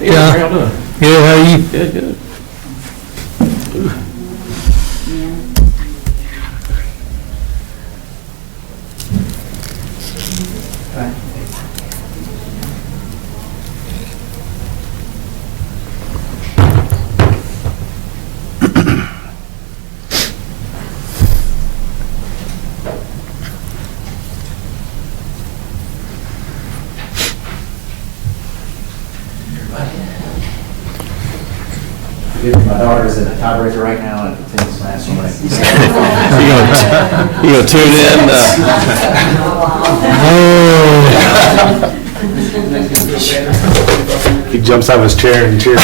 Yeah. How y'all doing? Good, how are you? Good, good. My daughter's in a tiebreaker right now at the tennis match. You gonna tune in? He jumps out of his chair and cheers.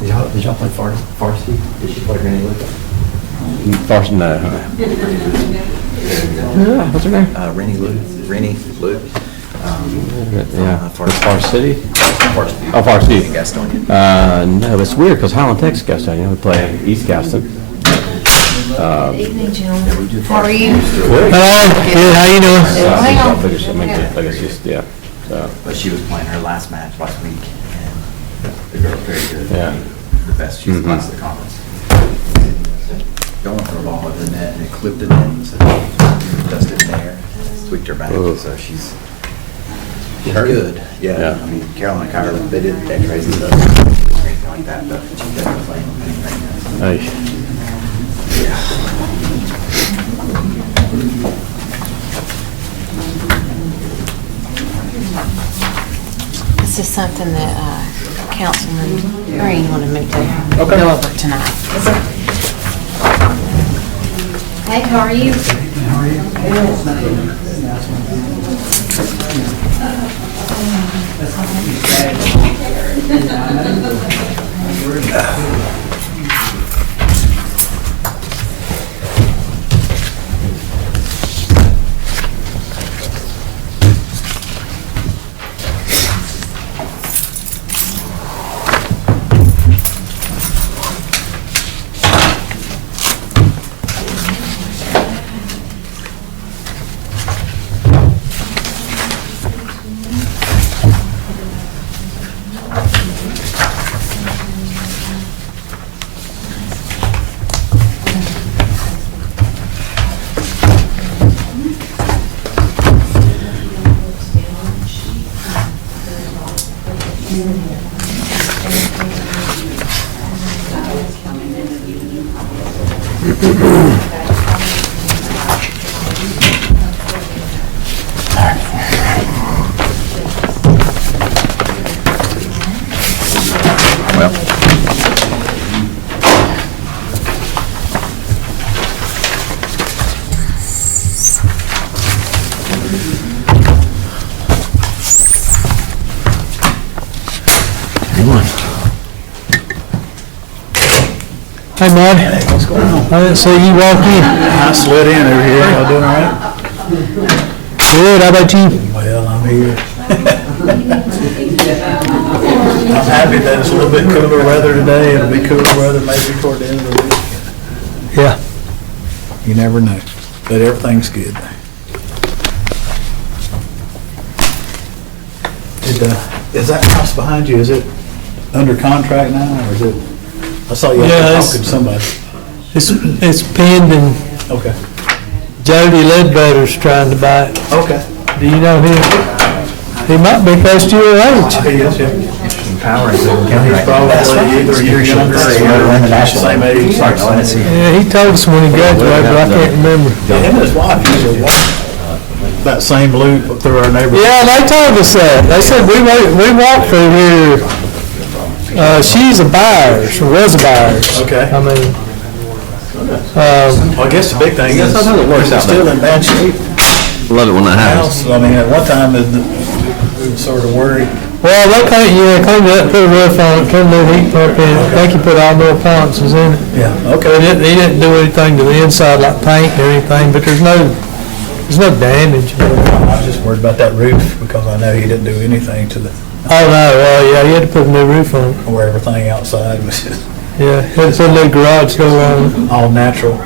Did y'all play varsity? Did she play Rennie Luke? First, no. What's her name? Rennie Luke. Yeah, Forest City? Varsity. Oh, Varsity. In Gastonia. No, it's weird because Highland Texas Gastonia, we play East Gaston. Good evening, gentlemen. How are you? Good. Good, how you doing? Hang on. I think it's just, yeah, so, But she was playing her last match last week, and the girl's very good. Yeah. The best. She's the class of the conference. Going for a ball over the net, and it clipped it in, so she dusted it there, tweaked her back, Ooh. so she's Hurt? good. Yeah. Yeah, I mean, Caroline and Kyler, they did x-rays and stuff, anything like that, but she's definitely playing right now. hey. This is something that Councilman Green wanted me to go over tonight. Hey, how are you? Hey, Marty. What's going on? I didn't see you walk in. I slid in over here. Y'all doing all right? Good, how about you? Well, I'm here. I'm happy that it's a little bit cooler weather today. It'll be cooler weather maybe toward the end of the week. Yeah. You never know. But everything's good. Is that house behind you, is it under contract now, or is it? I saw you Yeah, talking to somebody. It's pending. Okay. Jody Ledbetter's trying to buy it. Okay. Do you know him? He might be close to your age. He is, yeah. Power is He's probably either a year younger or same age. Yeah, he told us when he graduated, but I can't remember. Him and his wife usually walk that same loop through our neighborhood. Yeah, they told us that. They said we walked through here. She's a Byers, or was a Byers. Okay. I mean, Well, I guess the big thing is, sometimes it works out it's still in bad shape. Love it when that happens. House, I mean, at one time, we were sort of worried. well, they cleaned it up, put a roof on it, put a new heat pump in it. I think he put all new appliances in it. Yeah, He okay. didn't do anything to the inside like paint or anything, but there's no damage. I was just worried about that roof because I know he didn't do anything to the, Oh, no, well, yeah, you had to put a new roof on it. where everything outside was just, Yeah, had to put a new garage door on it. All natural. You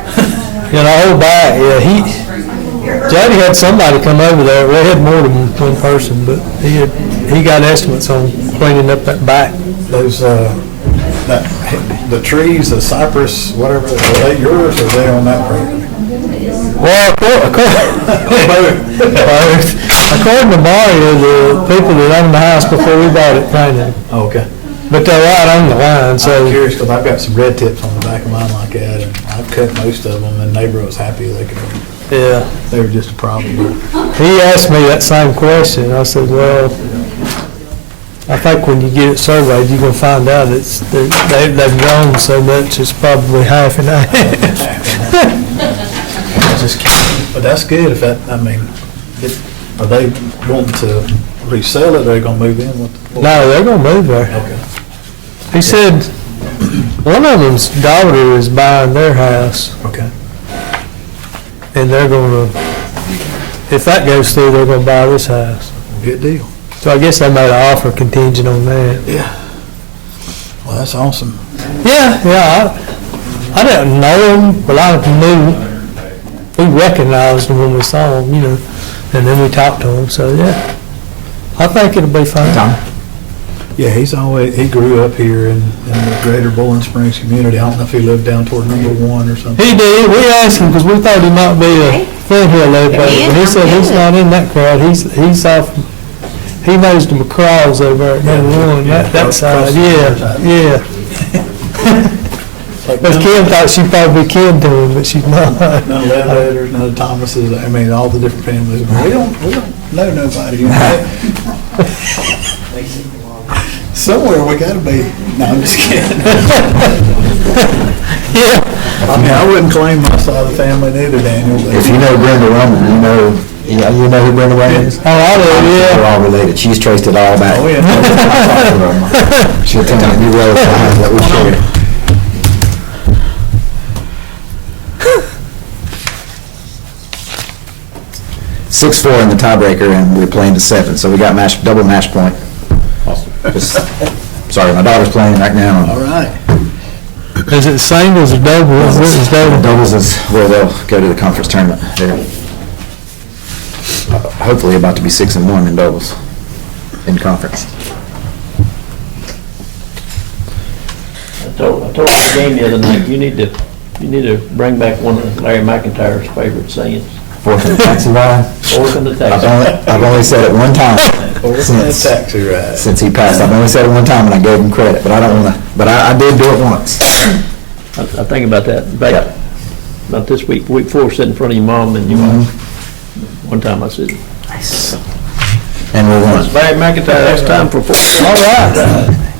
know, whole back, yeah, Jody had somebody come over there, we had more than one person, but he got estimates on cleaning up that back. Those, the trees, the cypress, whatever, are they yours or are they on that property? Well, according to Mario, the people that owned the house before we bought it painted, Oh, okay. but they're right on the line, I'm so, curious, because I've got some red tips on the back of mine like that, and I've cut most of them, and neighbor was happy yeah. they were just a problem. He asked me that same question. I said, well, I think when you get it surveyed, you're gonna find out they've grown so much, it's probably half and half. But that's good if that, I mean, are they wanting to resell it, or are they gonna move in with? No, they're gonna move there. Okay. He said, one of them's daughter is buying their house, Okay. and they're gonna, if that goes through, they're gonna buy this house. Good deal. So I guess they made an offer contingent on that. Yeah. Well, that's awesome. Yeah, I didn't know them, but I knew, we recognized them when we saw them, you know, and then we talked to them, so yeah. I think it'll be fine. Yeah, he grew up here in the greater Bowling Springs community. I don't know if he lived down toward number 1 or something. He did, we asked him, because we thought he might be a Flint Hill over, but he said he's not in that crowd, he's off, he knows the McCraws over at number 1, that side, yeah. But Kim thought she'd probably be kin to him, but she's not. None of Ledbetters, none of Thomases, I mean, all the different families. We don't know nobody. You know? Somewhere we gotta be. No, I'm just kidding. Yeah. I mean, I wouldn't claim my side of the family neither, Daniel. but- If you know Brenda Roman, you know who Brenda Roman is? Oh, I do, We're yeah. all related. She's traced it all back. Oh, yeah. She'll tell me new road behind that we share. 6-4 in the tiebreaker, and we're playing to 7, so we got double match point. Sorry, my daughter's playing right now. All right. Is it singles or doubles? It's double. Doubles is where they'll go to the conference tournament. They're hopefully about to be 6-1 in doubles in conference. I told the game the other night, you need to bring back one of Larry McIntyre's favorite sayings. Fourth in the taxi ride. Fourth in the taxi. I've only said it one time Fourth in the taxi ride. since he passed. I've only said it one time, and I gave him credit, but I don't want to, but I did do it once. I think about that. In fact, about this week 4, sitting in front of your mom and your wife. One time I said, Nice. And we're one. Larry McIntyre, it's time for 4. All right.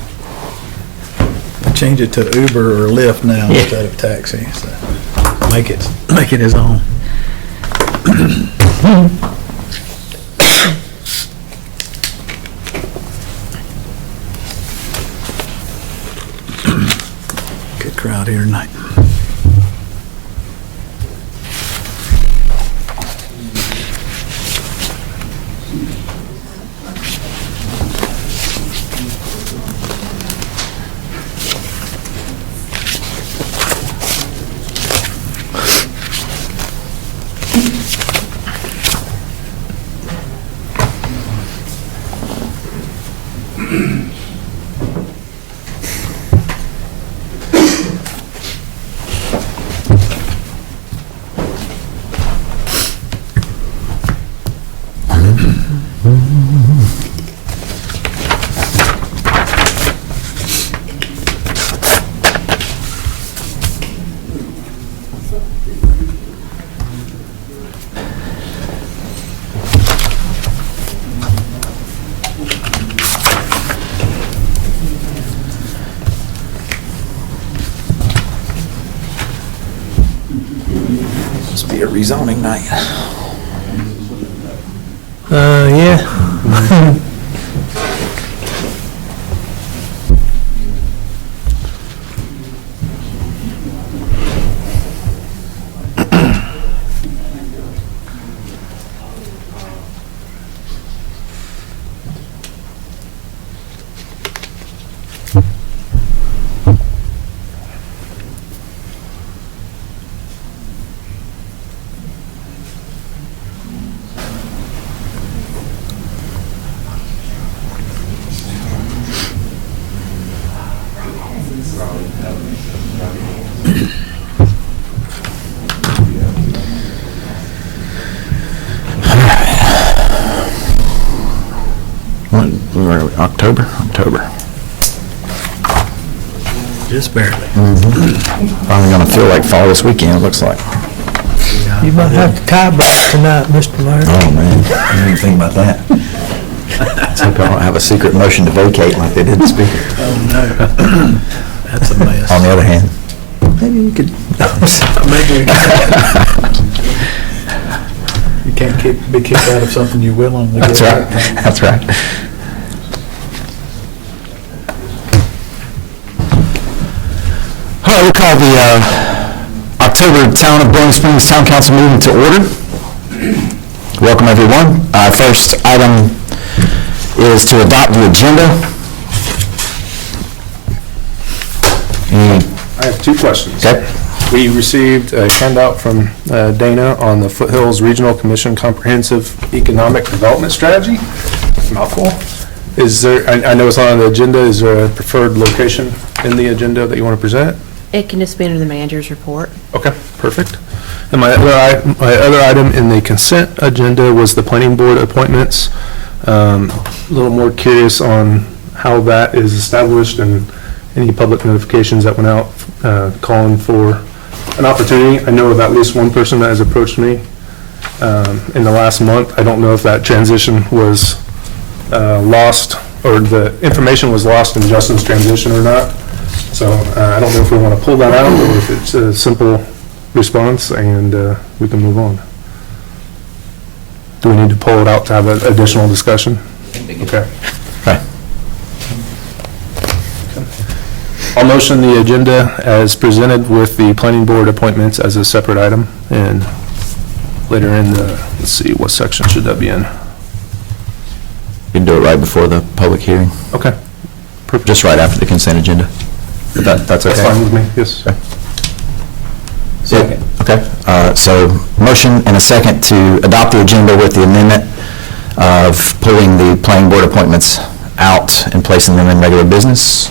Change it to Uber or Lyft now Yeah. instead of taxi. So make it his own. Good crowd here tonight. Must be a rezoning night. Yeah. Where are we? October? October. Just barely. Probably gonna feel like fall this weekend, it looks like. You might have to tie back tonight, Mr. Mayor. Oh, man, I didn't even think about that. Let's hope I don't have a secret motion to vacate like they did the speaker. Oh, no. That's a mess. On the other hand, maybe you could. Maybe you can't be kicked out of something you willingly get. That's right, that's right. All right, we'll call the October Town of Bowling Springs Town Council meeting to order. Welcome, everyone. First item is to adopt the agenda. I have two questions. Okay. We received a handout from Dana on the Foothills Regional Commission Comprehensive Economic Development Strategy. Mouthful. Is there, I know it's not on the agenda, is there a preferred location in the agenda that you want to present? It can just be under the manager's report. Okay, perfect. And my other item in the consent agenda was the planning board appointments. A little more curious on how that is established and any public notifications that went out calling for an opportunity. I know of at least one person that has approached me in the last month. I don't know if that transition was lost, or the information was lost in Justin's transition or not. So I don't know if we want to pull that out or if it's a simple response and we can move on. Do we need to pull it out to have an additional discussion? Okay. Okay. I'll motion the agenda as presented with the planning board appointments as a separate item, and later in the, let's see, what section should that be in? You can do it right before the public hearing, Okay. Perfect. just right after the consent agenda. That's okay? That's fine with me, yes. Second. Okay, so motion and a second to adopt the agenda with the amendment of pulling the planning board appointments out and placing them in regular business.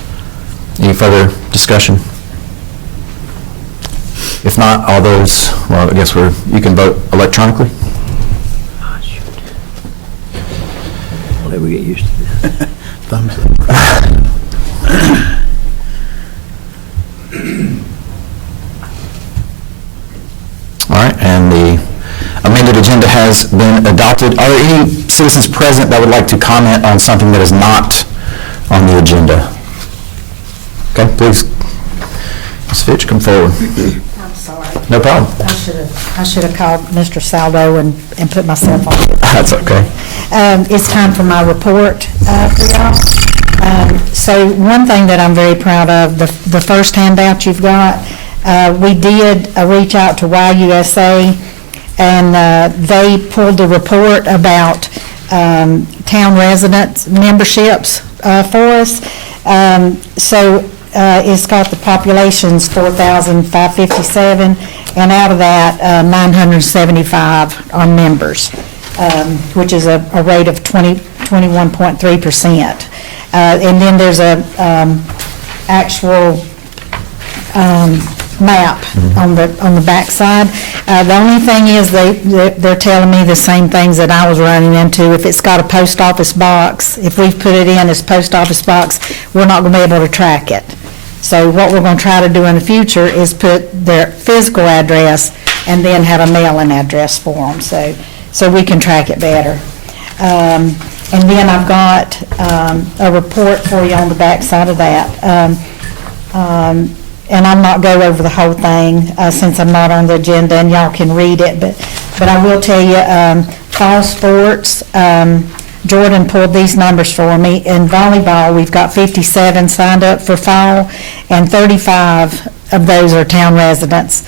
Any further discussion? If not, all those, well, I guess you can vote electronically. Let me get used to this. Thumbs up. All right, and the amended agenda has been adopted. Are there any citizens present that would like to comment on something that is not on the agenda? Okay, please. Ms. Fitch, come forward. I'm sorry. No problem. I should have called Mr. Saldo and put myself on. That's okay. It's time for my report for y'all. So one thing that I'm very proud of, the first handout you've got, we did reach out to YUSA, and they pulled the report about town residents memberships for us. So it's got the population's 4,557, and out of that, 975 are members, which is a rate of 21.3%. And then there's a actual map on the backside. The only thing is they're telling me the same things that I was running into. If it's got a post office box, if we put it in as post office box, we're not going to be able to track it. So what we're going to try to do in the future is put their physical address and then have a mailing address for them, so we can track it better. And then I've got a report for you on the back side of that. And I'm not go over the whole thing since I'm not on the agenda, and y'all can read it, but I will tell you, fall sports, Jordan pulled these numbers for me. In volleyball, we've got 57 signed up for fall, and 35 of those are town residents.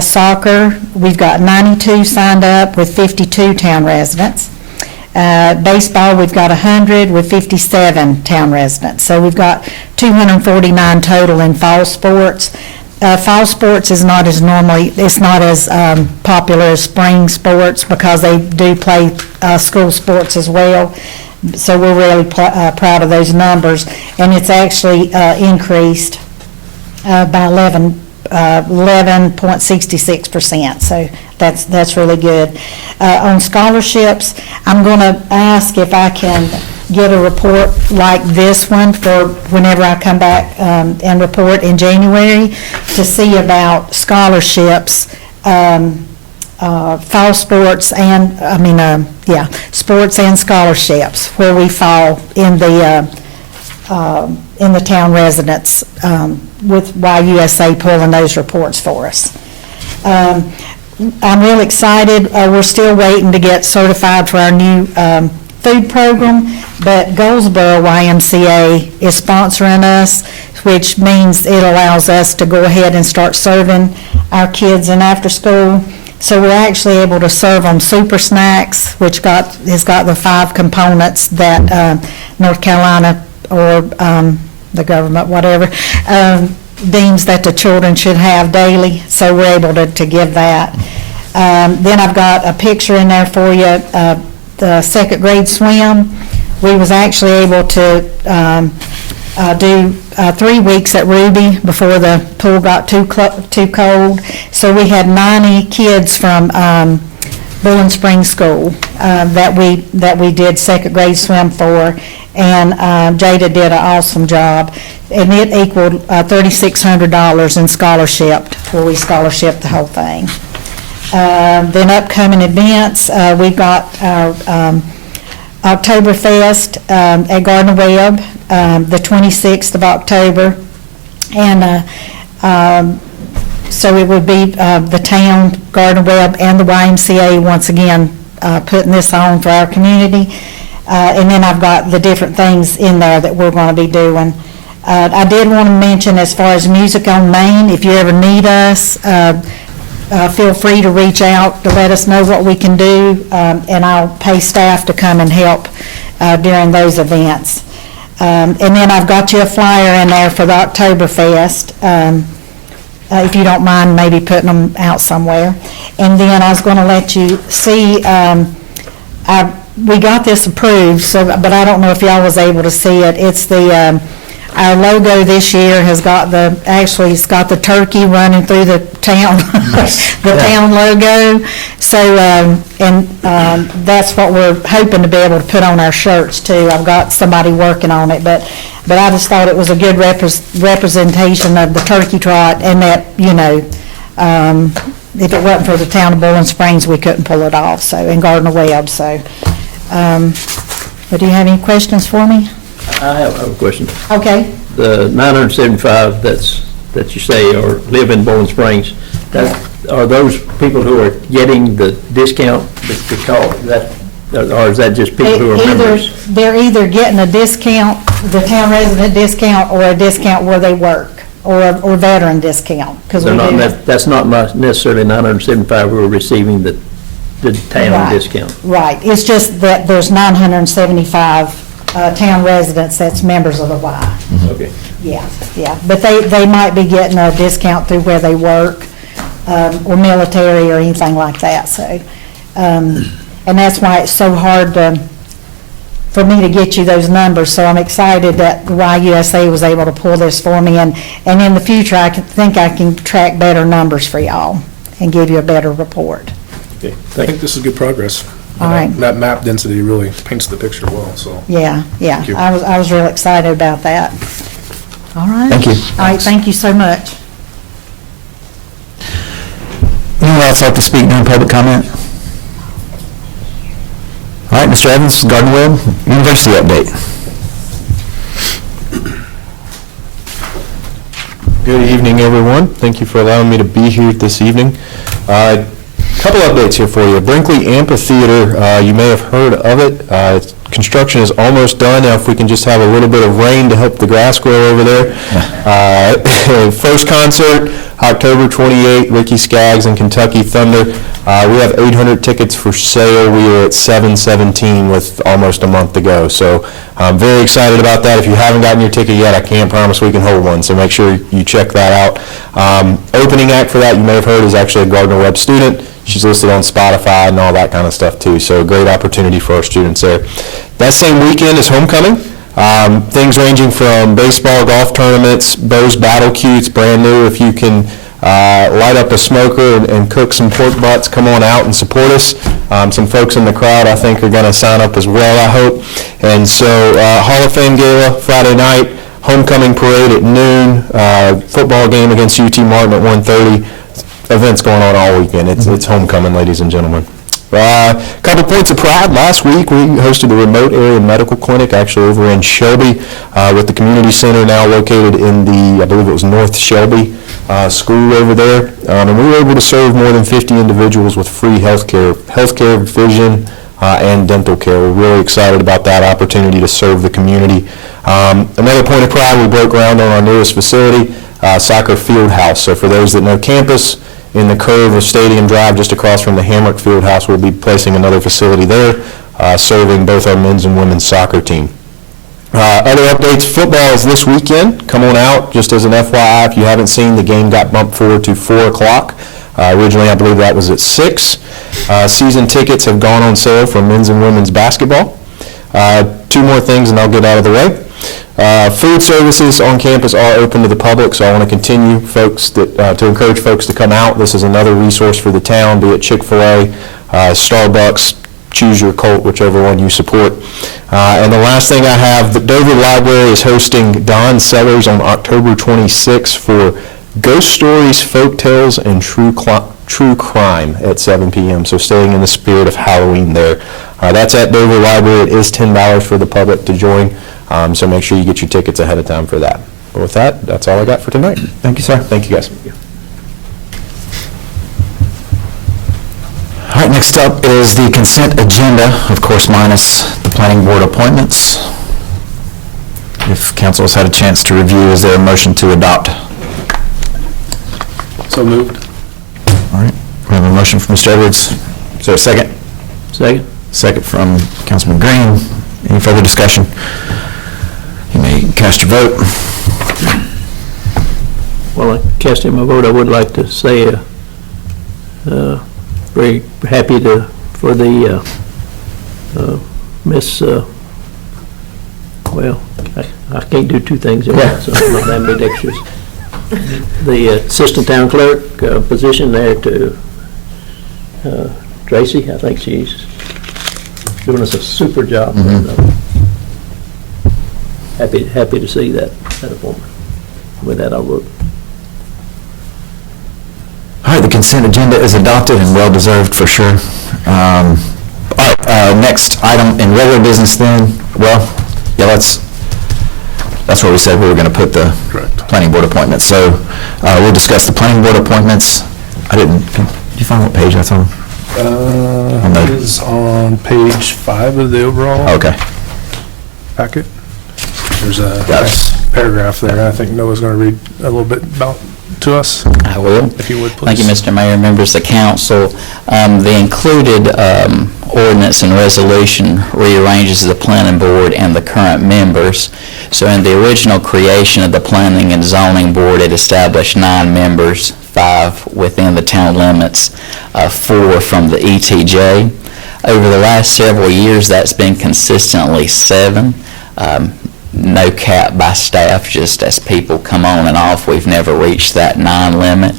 Soccer, we've got 92 signed up with 52 town residents. Baseball, we've got 100 with 57 town residents. So we've got 249 total in fall sports. Fall sports is not as popular as spring sports because they do play school sports as well. So we're really proud of those numbers, and it's actually increased by 11.66%, so that's really good. On scholarships, I'm going to ask if I can get a report like this one for whenever I come back and report in January to see about scholarships, fall sports and, sports and scholarships, where we fall in the town residents, with YUSA pulling those reports for us. I'm real excited. We're still waiting to get certified for our new food program, but Goldsboro YMCA is sponsoring us, which means it allows us to go ahead and start serving our kids in after school. So we're actually able to serve them super snacks, which has got the 5 components that North Carolina or the government, whatever, deems that the children should have daily. So we're able to give that. Then I've got a picture in there for you, the second grade swim. We was actually able to do 3 weeks at Ruby before the pool got too cold. So we had 90 kids from Bowling Springs School that we did second grade swim for, and Jada did an awesome job. And it equaled $3,600 in scholarship, where we scholarshiped the whole thing. Then upcoming events, we've got our Oktoberfest at Gardner Webb, the 26th of October. And so it would be the town, Gardner Webb, and the YMCA once again putting this on for our community. And then I've got the different things in there that we're going to be doing. I did want to mention, as far as Music on Main, if you ever need us, feel free to reach out to let us know what we can do, and I'll pay staff to come and help during those events. And then I've got you a flyer in there for the Oktoberfest, if you don't mind maybe putting them out somewhere. And then I was going to let you see, we got this approved, but I don't know if y'all was able to see it. It's the our logo this year has got it's got the turkey running through the town, town logo. So, that's what we're hoping to be able to put on our shirts too. I've got somebody working on it, but I just thought it was a good representation of the turkey trot, and that, if it wasn't for the town of Bowling Springs, we couldn't pull it off, so, in Gardner Webb, so. But do you have any questions for me? I have a question. Okay. The 975 that you say live in Bowling Springs, are those people who are getting the discount because that, or is that just people who are members? They're either getting a discount, the town resident discount, or a discount where they work, or veteran discount, because we do. That's not necessarily 975 who are receiving the town discount. Right. It's just that there's 975 town residents that's members of the Y. Okay. Yeah. But they might be getting a discount through where they work, or military or anything like that. So, and that's why it's so hard for me to get you those numbers. So I'm excited that YUSA was able to pull this for me, and in the future I think I can track better numbers for y'all and give you a better report. Okay, I think this is good progress. All right. That map density really paints the picture well, so. Yeah. Thank you. I was real excited about that. All right. Thank you. All right, thank you so much. Anyone else like to speak during public comment? All right, Mr. Evans, Gardner Webb, University update. Good evening, everyone. Thank you for allowing me to be here this evening. Couple updates here for you. Brinkley Amphitheater, you may have heard of it. Construction is almost done. Now, if we can just have a little bit of rain to help the grass grow over there. First concert, October 28th, Ricky Skaggs and Kentucky Thunder. We have 800 tickets for sale. We are at 717 with almost a month to go. So I'm very excited about that. If you haven't gotten your ticket yet, I can't promise we can hold one. So make sure you check that out. Opening act for that, you may have heard, is actually a Gardner Webb student. She's listed on Spotify and all that kind of stuff too. So a great opportunity for our students there. That same weekend is homecoming. Things ranging from baseball, golf tournaments, Bo's Battle Cutes, brand new. If you can light up a smoker and cook some pork butts, come on out and support us. Some folks in the crowd, I think, are going to sign up as well, I hope. And so Hall of Fame Gala Friday night, homecoming parade at noon, football game against UT Martin at 1:30. Events going on all weekend. It's homecoming, ladies and gentlemen. Couple points of pride. Last week, we hosted a remote area medical clinic, actually over in Shelby, with the community center now located in the, I believe it was North Shelby school over there. And we were able to serve more than 50 individuals with free healthcare, vision, and dental care. We're really excited about that opportunity to serve the community. Another point of pride, we broke ground on our newest facility, Soccer Field House. So for those that know campus, in the curve of Stadium Drive, just across from the Hamrick Field House, we'll be placing another facility there, serving both our men's and women's soccer team. Other updates, football is this weekend. Come on out, just as an FYI, if you haven't seen, the game got bumped forward to 4 o'clock. Originally, I believe that was at 6. Season tickets have gone on sale for men's and women's basketball. 2 more things and I'll get out of the way. Food services on campus are open to the public, so I want to continue to encourage folks to come out. This is another resource for the town, be it Chick-fil-A, Starbucks, choose your cult, whichever one you support. And the last thing I have, the Dover Library is hosting Don Sellers on October 26th for Ghost Stories, Folk Tales, and True Crime at 7 p.m., so staying in the spirit of Halloween there. That's at Dover Library. It is $10 for the public to join. So make sure you get your tickets ahead of time for that. But with that, that's all I got for tonight. Thank you, sir. Thank you, guys. All right, next up is the consent agenda, of course, minus the planning board appointments. If council has had a chance to review, is there a motion to adopt? So moved. All right, we have a motion from Mr. Edwards. Is there a second? Second? Second from Councilman Green. Any further discussion? You may cast your vote. Well, I casting my vote, I would like to say, very happy for the Miss, well, I can't do 2 things at once, so I'm not ambidextrous. The assistant town clerk position there to Tracy. I think she's doing us a super job. And, happy to see that appointment. With that, I'll vote. All right, the consent agenda is adopted and well-deserved for sure. All right, next item in regular business then, well, yeah, that's where we said we were going to put the planning board appointments. So we'll discuss the planning board appointments. Did you find what page that's on? It is on page 5 of the overall packet. There's a nice paragraph there. I think Noah's going to read a little bit about to us. I will. If you would, please. Thank you, Mr. Mayor, members of the council. The included ordinance and resolution rearranges the planning board and the current members. So in the original creation of the planning and zoning board, it established 9 members, 5 within the town limits, 4 from the ETJ. Over the last several years, that's been consistently 7. No cap by staff, just as people come on and off. We've never reached that 9 limit.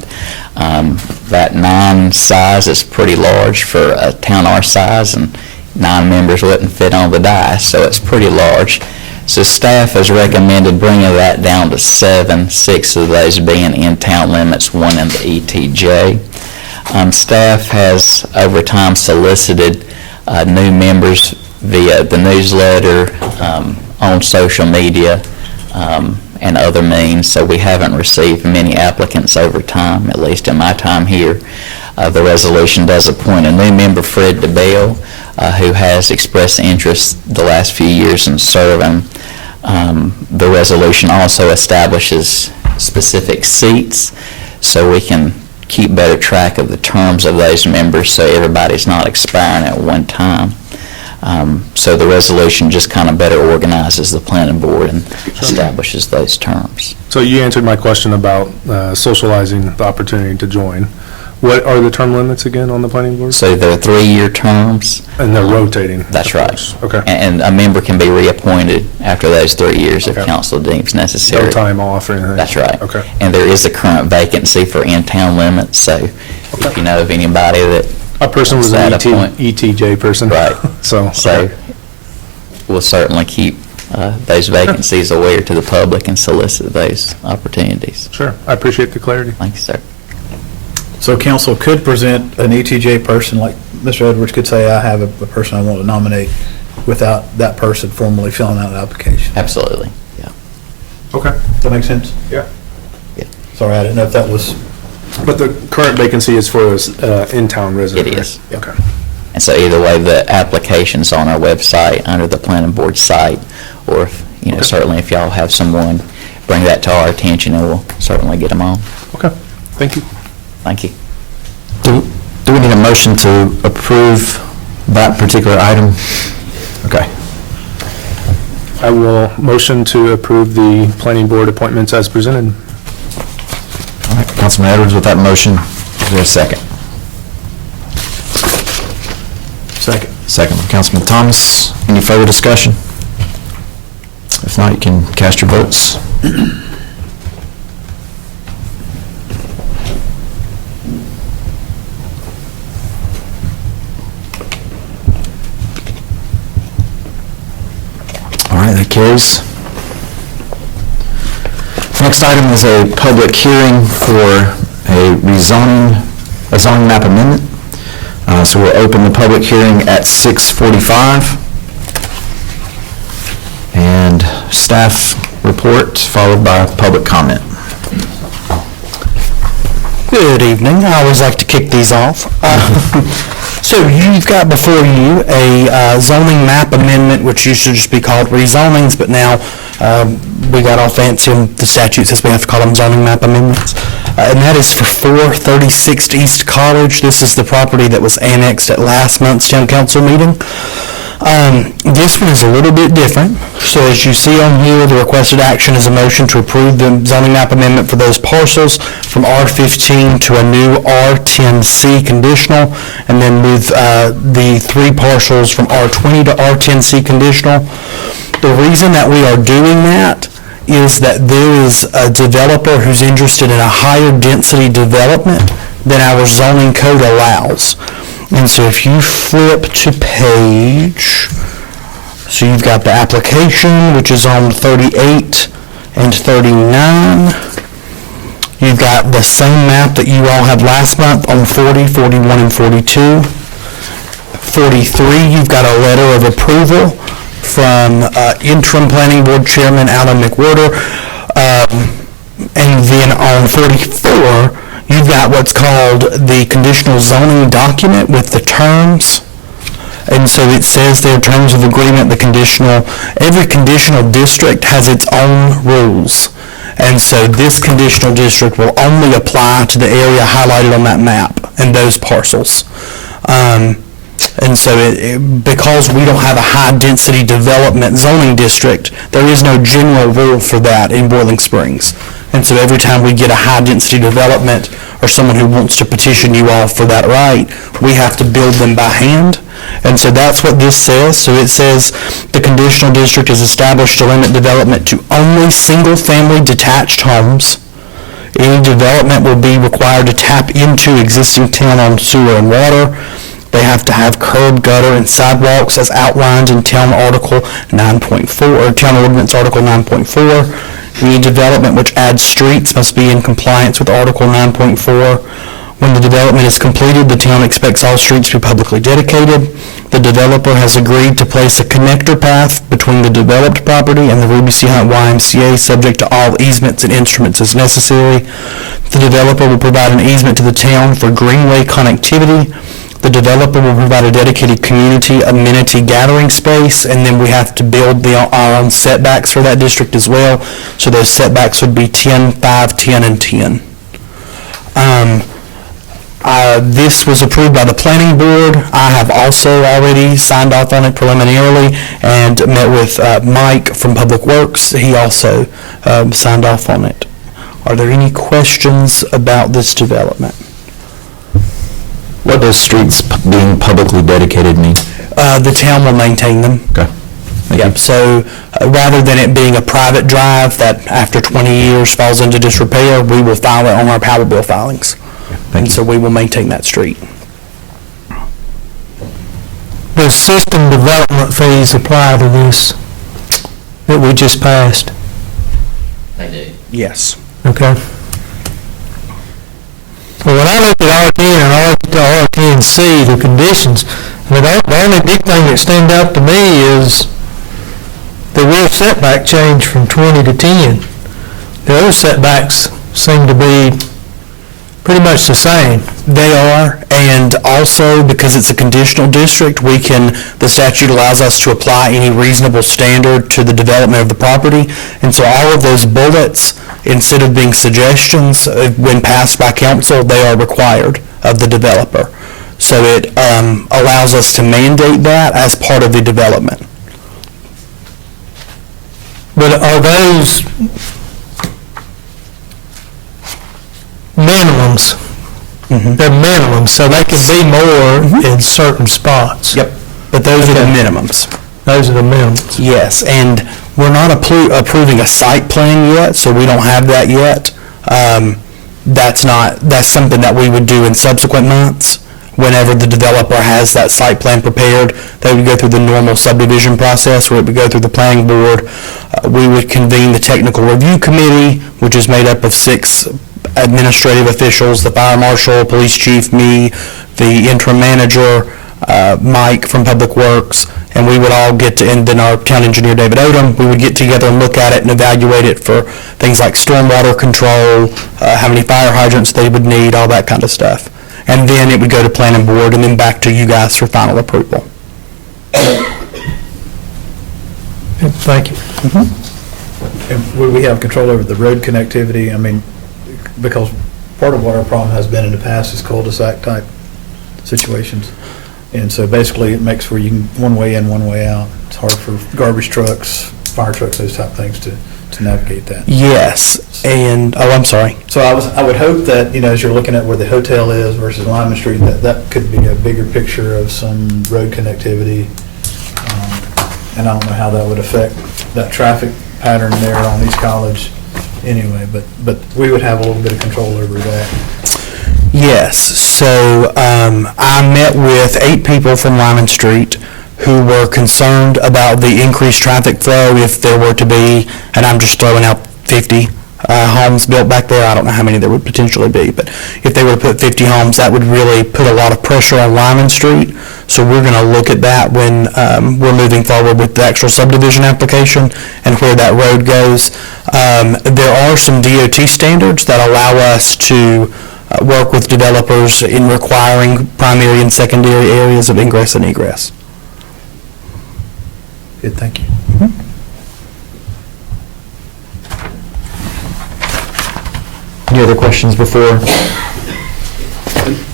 That 9 size is pretty large for a town our size, and 9 members wouldn't fit on the dais, so it's pretty large. So staff has recommended bringing that down to 7, 6 of those being in town limits, 1 in the ETJ. Staff has over time solicited new members via the newsletter, on social media, and other means, so we haven't received many applicants over time, at least in my time here. The resolution does appoint a new member, Fred DeBell, who has expressed interest the last few years in serving. The resolution also establishes specific seats so we can keep better track of the terms of those members so everybody's not expiring at one time. So the resolution just kind of better organizes the planning board and establishes those terms. So you answered my question about socializing the opportunity to join. What are the term limits again on the planning board? So they're 3-year terms. And they're rotating? That's of right. course. Okay. And a member can be reappointed after those 3 years if Okay. council deems necessary. No time off or anything? That's right. Okay. And there is a current vacancy for in-town limits, so if you know of anybody that, My person was an At that point. ETJ person. Right. So. so we'll certainly keep those vacancies aware to the public and solicit those opportunities. Sure, I appreciate the clarity. Thank you, sir. So council could present an ETJ person, like Mr. Edwards could say, I have a person I want to nominate, without that person formally filling out an application. Absolutely, yeah. Okay. Does that make sense? Yeah. Yeah. Sorry, I didn't know if that was, But the current vacancy is for this in-town resident? It right? is. Okay. And so either way, the application's on our website under the planning board site, or if, Okay. certainly if y'all have someone, bring that to our attention and we'll certainly get them on. Okay, thank you. Thank you. Do we need a motion to approve that particular item? Okay. I will motion to approve the planning board appointments as presented. All right, Councilman Edwards with that motion. Is there a second? second. Second from Councilman Thomas. Any further discussion? If not, you can cast your votes. All right, that carries. Next item is a public hearing for a zoning map amendment. So we'll open the public hearing at 6:45. And staff report followed by public comment. Good evening. I always like to kick these off. So you've got before you a zoning map amendment, which used to just be called rezonings, but now we got all fancy in the statute says we have to call them zoning map amendments. And that is for 436 East College. This is the property that was annexed at last month's town council meeting. This one is a little bit different. So as you see on here, the requested action is a motion to approve the zoning map amendment for those parcels from R15 to a new R10C conditional, and then move the 3 parcels from R20 to R10C conditional. The reason that we are doing that is that there is a developer who's interested in a higher density development than our zoning code allows. And so if you flip to page, so you've got the application, which is on 38 and 39. You've got the same map that you all had last month on 40, 41, and 42. 43, you've got a letter of approval from interim planning board chairman Alan McWhorter. And then on 44, you've got what's called the conditional zoning document with the terms. And so it says there, terms of agreement, every conditional district has its own rules. And so this conditional district will only apply to the area highlighted on that map and those parcels. And so because we don't have a high-density development zoning district, there is no general rule for that in Boiling Springs. And so every time we get a high-density development or someone who wants to petition you all for that right, we have to build them by hand. And so that's what this says. So it says the conditional district is established to limit development to only single-family detached homes. Any development will be required to tap into existing town-owned sewer and water. They have to have curb, gutter, and sidewalks as outlined in Town Article 9.4, or Town Ordinance Article 9.4. Any development which adds streets must be in compliance with Article 9.4. When the development is completed, the town expects all streets to be publicly dedicated. The developer has agreed to place a connector path between the developed property and the Ruby C. Hunt YMCA, subject to all easements and instruments as necessary. The developer will provide an easement to the town for greenway connectivity. The developer will provide a dedicated community amenity gathering space, and then we have to build our own setbacks for that district as well. So those setbacks would be 10, 5, 10, and 10. This was approved by the planning board. I have also already signed off on it preliminarily and met with Mike from Public Works. He also signed off on it. Are there any questions about this development? What does streets being publicly dedicated mean? The town will maintain them. Okay. Thank you. Yep, so rather than it being a private drive that after 20 years falls into disrepair, we will file it on our power bill filings. Thank And you. so we will maintain that street. Does system development fees apply to this that we just passed? They do. Yes. Okay. Well, when I look at R10 and R10C, the conditions, I mean, the only big thing that stands out to me is the rear setback change from 20 to 10. The other setbacks seem to be pretty much the same. They are, and also because it's a conditional district, the statute allows us to apply any reasonable standard to the development of the property. And so all of those bullets, instead of being suggestions, when passed by council, they are required of the developer. So it allows us to mandate that as part of the development. But are those minimums? They're minimums, so they can be more in certain spots. Yep. But those are the minimums. Those are the minimums. Yes, and we're not approving a site plan yet, so we don't have that yet. That's something that we would do in subsequent months. Whenever the developer has that site plan prepared, they would go through the normal subdivision process, where it would go through the planning board. We would convene the technical review committee, which is made up of 6 administrative officials, the fire marshal, police chief, me, the interim manager, Mike from Public Works, and we would all and then our town engineer, David Odom, we would get together and look at it and evaluate it for things like stormwater control, how many fire hydrants they would need, all that kind of stuff. And then it would go to planning board and then back to you guys for final approval. Thank you. And would we have control over the road connectivity? I mean, because part of what our problem has been in the past is cul-de-sac type situations. And so basically it makes where you can one way in, one way out. It's hard for garbage trucks, fire trucks, those type of things to navigate that. Yes, and, I'm sorry. So I would hope that, as you're looking at where the hotel is versus Lyman Street, that could be a bigger picture of some road connectivity. And I don't know how that would affect that traffic pattern there on East College anyway, but we would have a little bit of control over that. Yes, so I met with 8 people from Lyman Street who were concerned about the increased traffic flow if there were to be, and I'm just throwing out 50 homes built back there. I don't know how many there would potentially be, but if they were to put 50 homes, that would really put a lot of pressure on Lyman Street. So we're going to look at that when we're moving forward with the actual subdivision application and where that road goes. There are some DOT standards that allow us to work with developers in requiring primary and secondary areas of ingress and egress. Good, thank you. Any other questions before?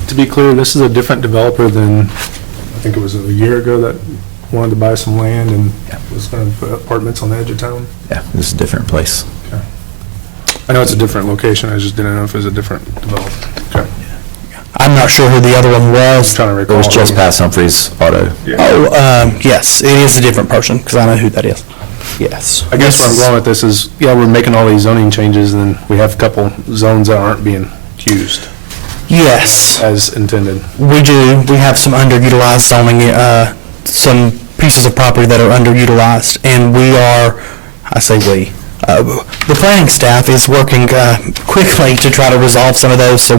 To be clear, this is a different developer than, I think it was a year ago, that wanted to buy some land and was going to put apartments on the edge of town? Yeah, this is a different place. I know it's a different location, I just didn't know if it was a different developer. Okay. I'm not sure who the other one was. Trying to It recall. was just past Humphrey's Auto. Yes, it is a different person, because I know who that is. Yes. I guess where I'm going with this is, we're making all these zoning changes, and then we have a couple zones that aren't being used Yes, as intended. we do. We have some underutilized zoning, some pieces of property that are underutilized, and the planning staff is working quickly to try to resolve some of those, so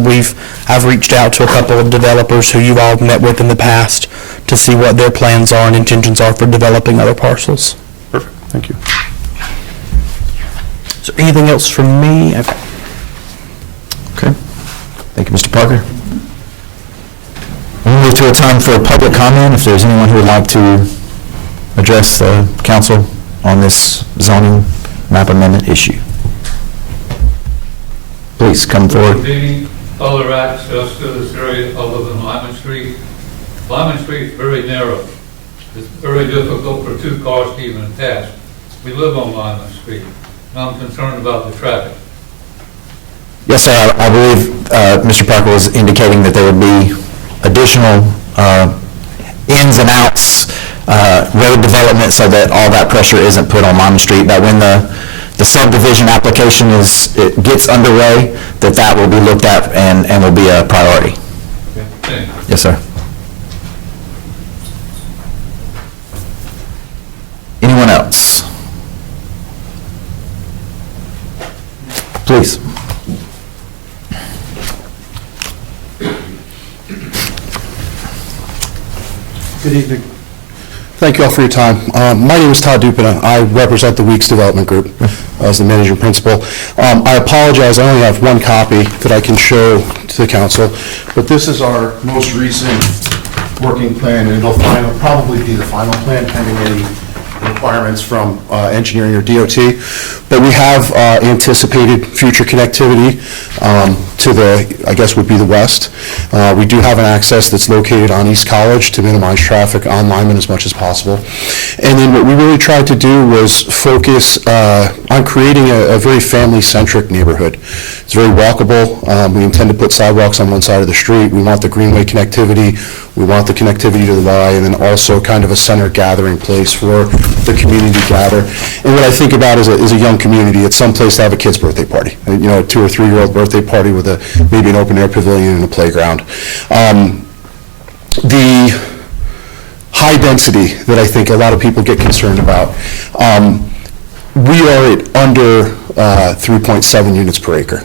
I've reached out to a couple of developers who you've all met with in the past to see what their plans are and intentions are for developing other parcels. Perfect, thank you. Is there anything else from me? Okay. Thank you, Mr. Parker. We'll move to a time for public comment. If there's anyone who would like to address the council on this zoning map amendment issue, please come forward. Other access to this area other than Lyman Street. Lyman Street is very narrow. It's very difficult for 2 cars to even attach. We live on Lyman Street, and I'm concerned about the traffic. Yes, sir. I believe Mr. Parker was indicating that there would be additional ins and outs, road development, so that all that pressure isn't put on Lyman Street, that when the subdivision application it gets underway, that will be looked at and will be a priority. Thank you. Yes, sir. Anyone else? Please. Good evening. Thank you all for your time. My name is Todd Dupina. I represent the Weeks Development Group as the manager principal. I apologize, I only have one copy that I can show to the council, but this is our most recent working plan, and it'll probably be the final plan pending any requirements from engineering or DOT. But we have anticipated future connectivity to the, I guess would be the west. We do have an access that's located on East College to minimize traffic on Lyman as much as possible. And then what we really tried to do was focus on creating a very family-centric neighborhood. It's very walkable. We intend to put sidewalks on one side of the street. We want the greenway connectivity. We want the connectivity to the Y, and then also kind of a center gathering place for the community to gather. And what I think about is a young community. It's someplace to have a kid's birthday party. You know, a 2 or 3 year old birthday party with maybe an open air pavilion and a playground. The high density that I think a lot of people get concerned about. We are at under 3.7 units per acre.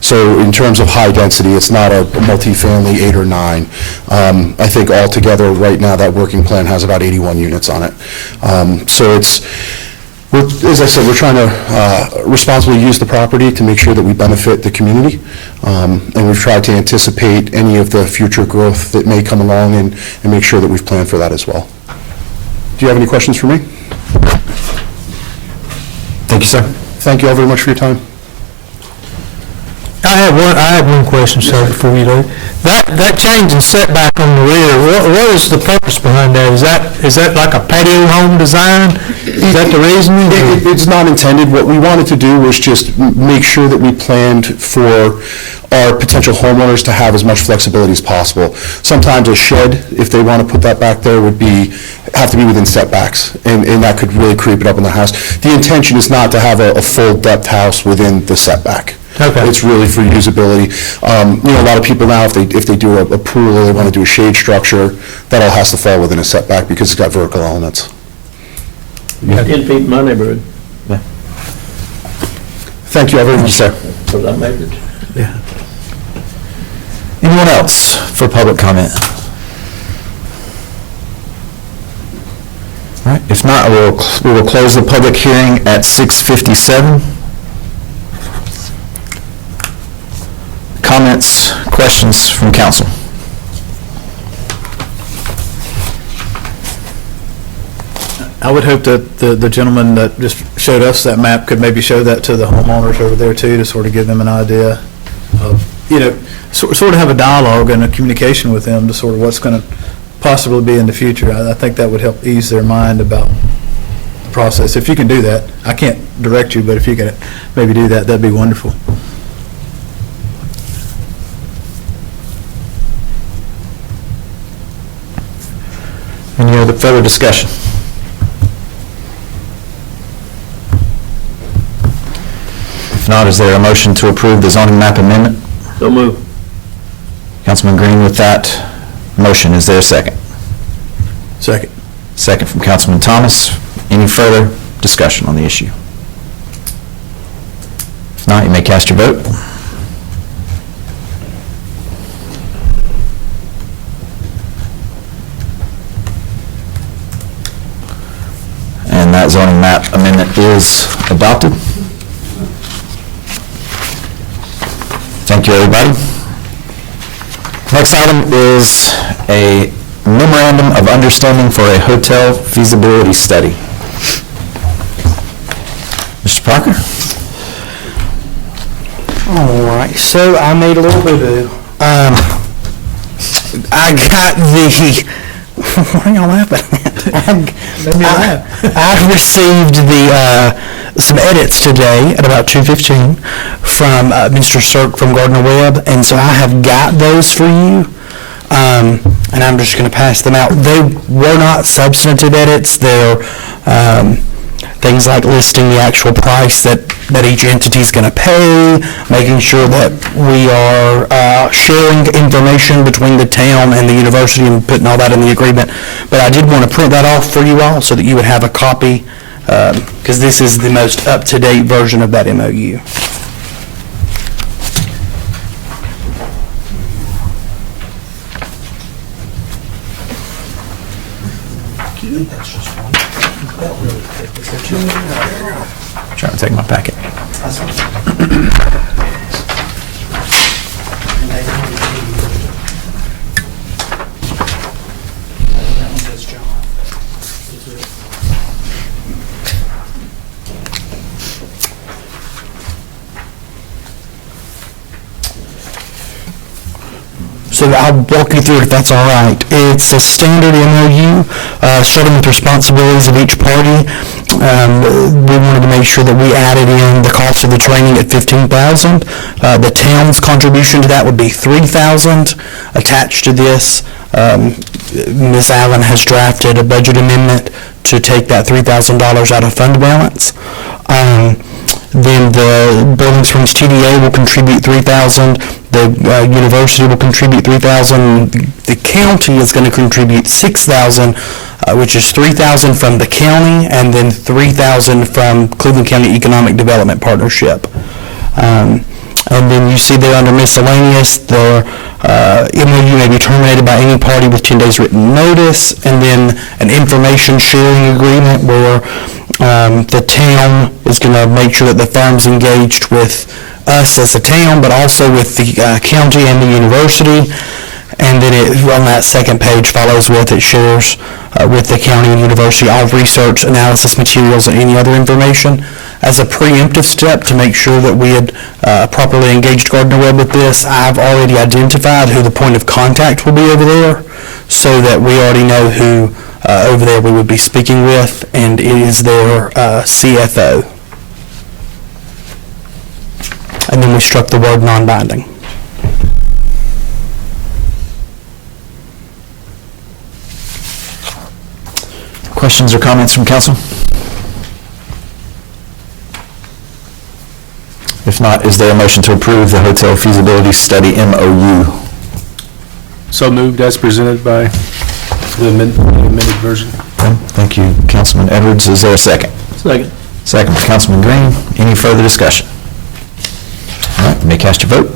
So in terms of high density, it's not a multifamily 8 or 9. I think altogether right now that working plan has about 81 units on it. So as I said, we're trying to responsibly use the property to make sure that we benefit the community. And we've tried to anticipate any of the future growth that may come along and make sure that we've planned for that as well. Do you have any questions for me? Thank you, sir. Thank you all very much for your time. I have one question, sir, before you leave. That change in setback on the rear, what is the purpose behind that? Is that like a patio home design? Is that the reasoning? It's not intended. What we wanted to do was just make sure that we planned for our potential homeowners to have as much flexibility as possible. Sometimes a shed, if they want to put that back there, would have to be within setbacks, and that could really creep it up in the house. The intention is not to have a full depth house within the setback. Okay. It's really for usability. You know, a lot of people now, if they do a pool or they want to do a shade structure, that all has to fall within a setback because it's got vertical elements. 10 feet in my neighborhood. Thank you all very much, sir. So I made it. Yeah. Anyone else for public comment? All right, if not, we will close the public hearing at 6:57. Comments, questions from council? I would hope that the gentleman that just showed us that map could maybe show that to the homeowners over there too, to sort of give them an idea of, you know, sort of have a dialogue and a communication with them to sort of what's going to possibly be in the future. I think that would help ease their mind about the process. If you can do that, I can't direct you, but if you can maybe do that, that'd be wonderful. Any other further discussion? If not, is there a motion to approve the zoning map amendment? So move. Councilman Green with that motion, is there a second? Second. Second from Councilman Thomas. Any further discussion on the issue? If not, you may cast your vote. And that zoning map amendment is adopted. Thank you, everybody. Next item is a memorandum of understanding for a hotel feasibility study. Mr. Parker? All right, so I made a little boo-boo. I got the, what are y'all laughing at? I received some edits today at about 2:15 from Mr. Cirque from Gardner Webb, and so I have got those for you. and I'm just going to pass them out. They were not substantive edits. They're things like listing the actual price that each entity is going to pay, making sure that we are sharing information between the town and the university and putting all that in the agreement. But I did want to print that off for you all so that you would have a copy, because this is the most up-to-date version of that MOU. Trying to take my packet. So I'll walk you through it if that's all right. It's a standard MOU, starting with responsibilities of each party. We wanted to make sure that we added in the cost of the training at $15,000. The town's contribution to that would be $3,000. Attached to this, Ms. Allen has drafted a budget amendment to take that $3,000 out of fund balance. Then the Building Springs TDA will contribute $3,000. The university will contribute $3,000. The county is going to contribute $6,000, which is $3,000 from the county and then $3,000 from Cleveland County Economic Development Partnership. And then you see there under miscellaneous, the MOU may be terminated by any party with 10 days written notice, and then an information sharing agreement where the town is going to make sure that the firm's engaged with us as a town, but also with the county and the university. And then on that second page follows with, it shares with the county and university all research, analysis materials, and any other information. As a preemptive step to make sure that we had properly engaged Gardner Webb with this, I've already identified who the point of contact will be over there, so that we already know who over there we would be speaking with, and it is their CFO. And then we struck the word non-binding. Questions or comments from council? If not, is there a motion to approve the hotel feasibility study MOU? So moved as presented by the amended version. Okay, thank you, Councilman Edwards. Is there a second? Second. Second, Councilman Green. Any further discussion? All right, you may cast your vote.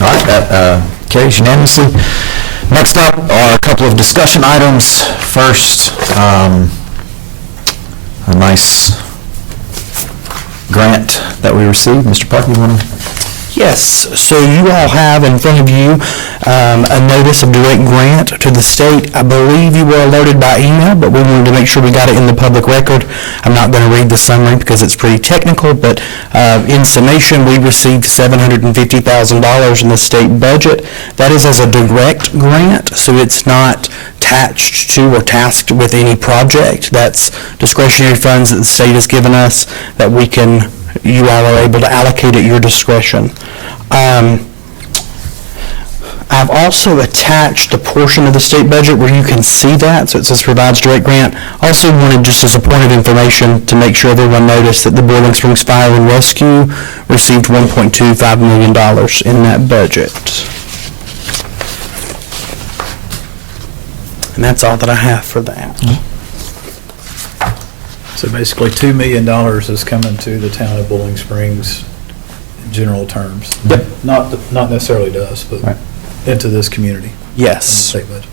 All right, that carries unanimously. Next up are a couple of discussion items. First, a nice grant that we received. Mr. Parker, you want to? Yes, so you all have in front of you a notice of direct grant to the state. I believe you were alerted by email, but we wanted to make sure we got it in the public record. I'm not going to read the summary because it's pretty technical, but in summation, we received $750,000 in the state budget. That is as a direct grant, so it's not attached to or tasked with any project. That's discretionary funds that the state has given us that you all are able to allocate at your discretion. I've also attached a portion of the state budget where you can see that, so it says provides direct grant. Also wanted, just as a point of information, to make sure everyone noticed that the Boiling Springs Fire and Rescue received $1.25 million in that budget. And that's all that I have for that. So basically, $2 million is coming to the town of Bowling Springs in general terms. Yep. Not necessarily to us, but into this community. Yes. State budget.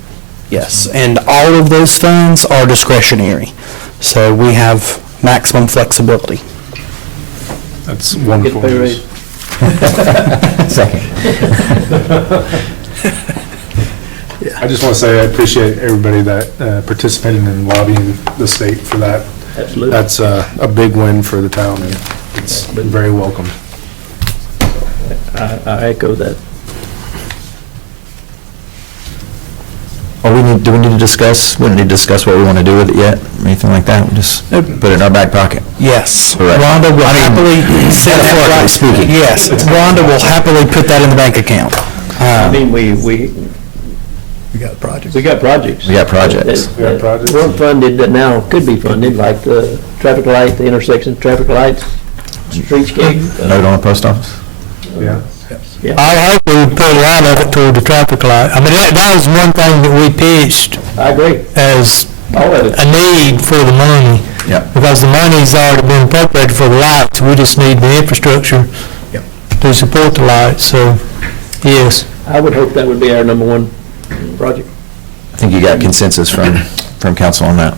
Yes, and all of those funds are discretionary, so we have maximum flexibility. That's wonderful. Get pay raise. Second. I just want to say I appreciate everybody that participated in lobbying the state for that. Absolutely. That's a big win for the town, and it's been very welcomed. I echo that. do we need to discuss, we don't need to discuss what we want to do with it yet, or anything like that? We just put it in our back pocket? Yes. Correct. Rhonda will happily send that metaphorically right. speaking. Yes, Rhonda will happily put that in the bank account. I mean, we got projects. We got projects. We got projects. That weren't funded, that now could be funded, like the traffic light, the intersection traffic lights, streetscape. Note on the post office? Yeah. I hope we would put a lot of it toward the traffic light. I mean, that was one thing that we pitched I agree, as all of it. a need for the money. Yep. Because the money's already been appropriated for the lights, we just need the infrastructure to support the lights, so, yes. I would hope that would be our number one project. I think you got consensus from council on that?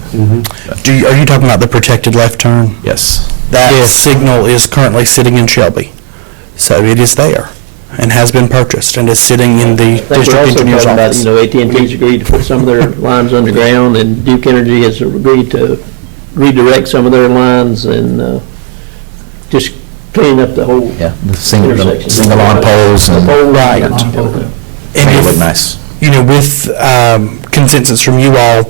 Are you talking about the protected left turn? Yes. That signal is currently sitting in Shelby. So it is there and has been purchased and is sitting in the I think we're district also engineer's talking about, office. AT&T's agreed to put some of their lines underground, and Duke Energy has agreed to redirect some of their lines and just clean up the whole Yeah, the single intersection. on poles and Right. make And it look if, nice. with consensus from you all,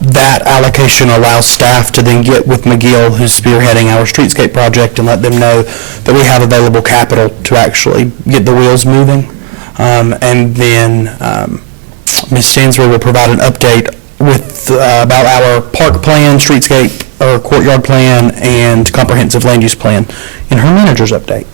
that allocation allows staff to then get with McGill, who's spearheading our streetscape project, and let them know that we have available capital to actually get the wheels moving. And then Ms. Stansbury will provide an update with, about our park plan, streetscape, or courtyard plan, and comprehensive land use plan in her manager's update.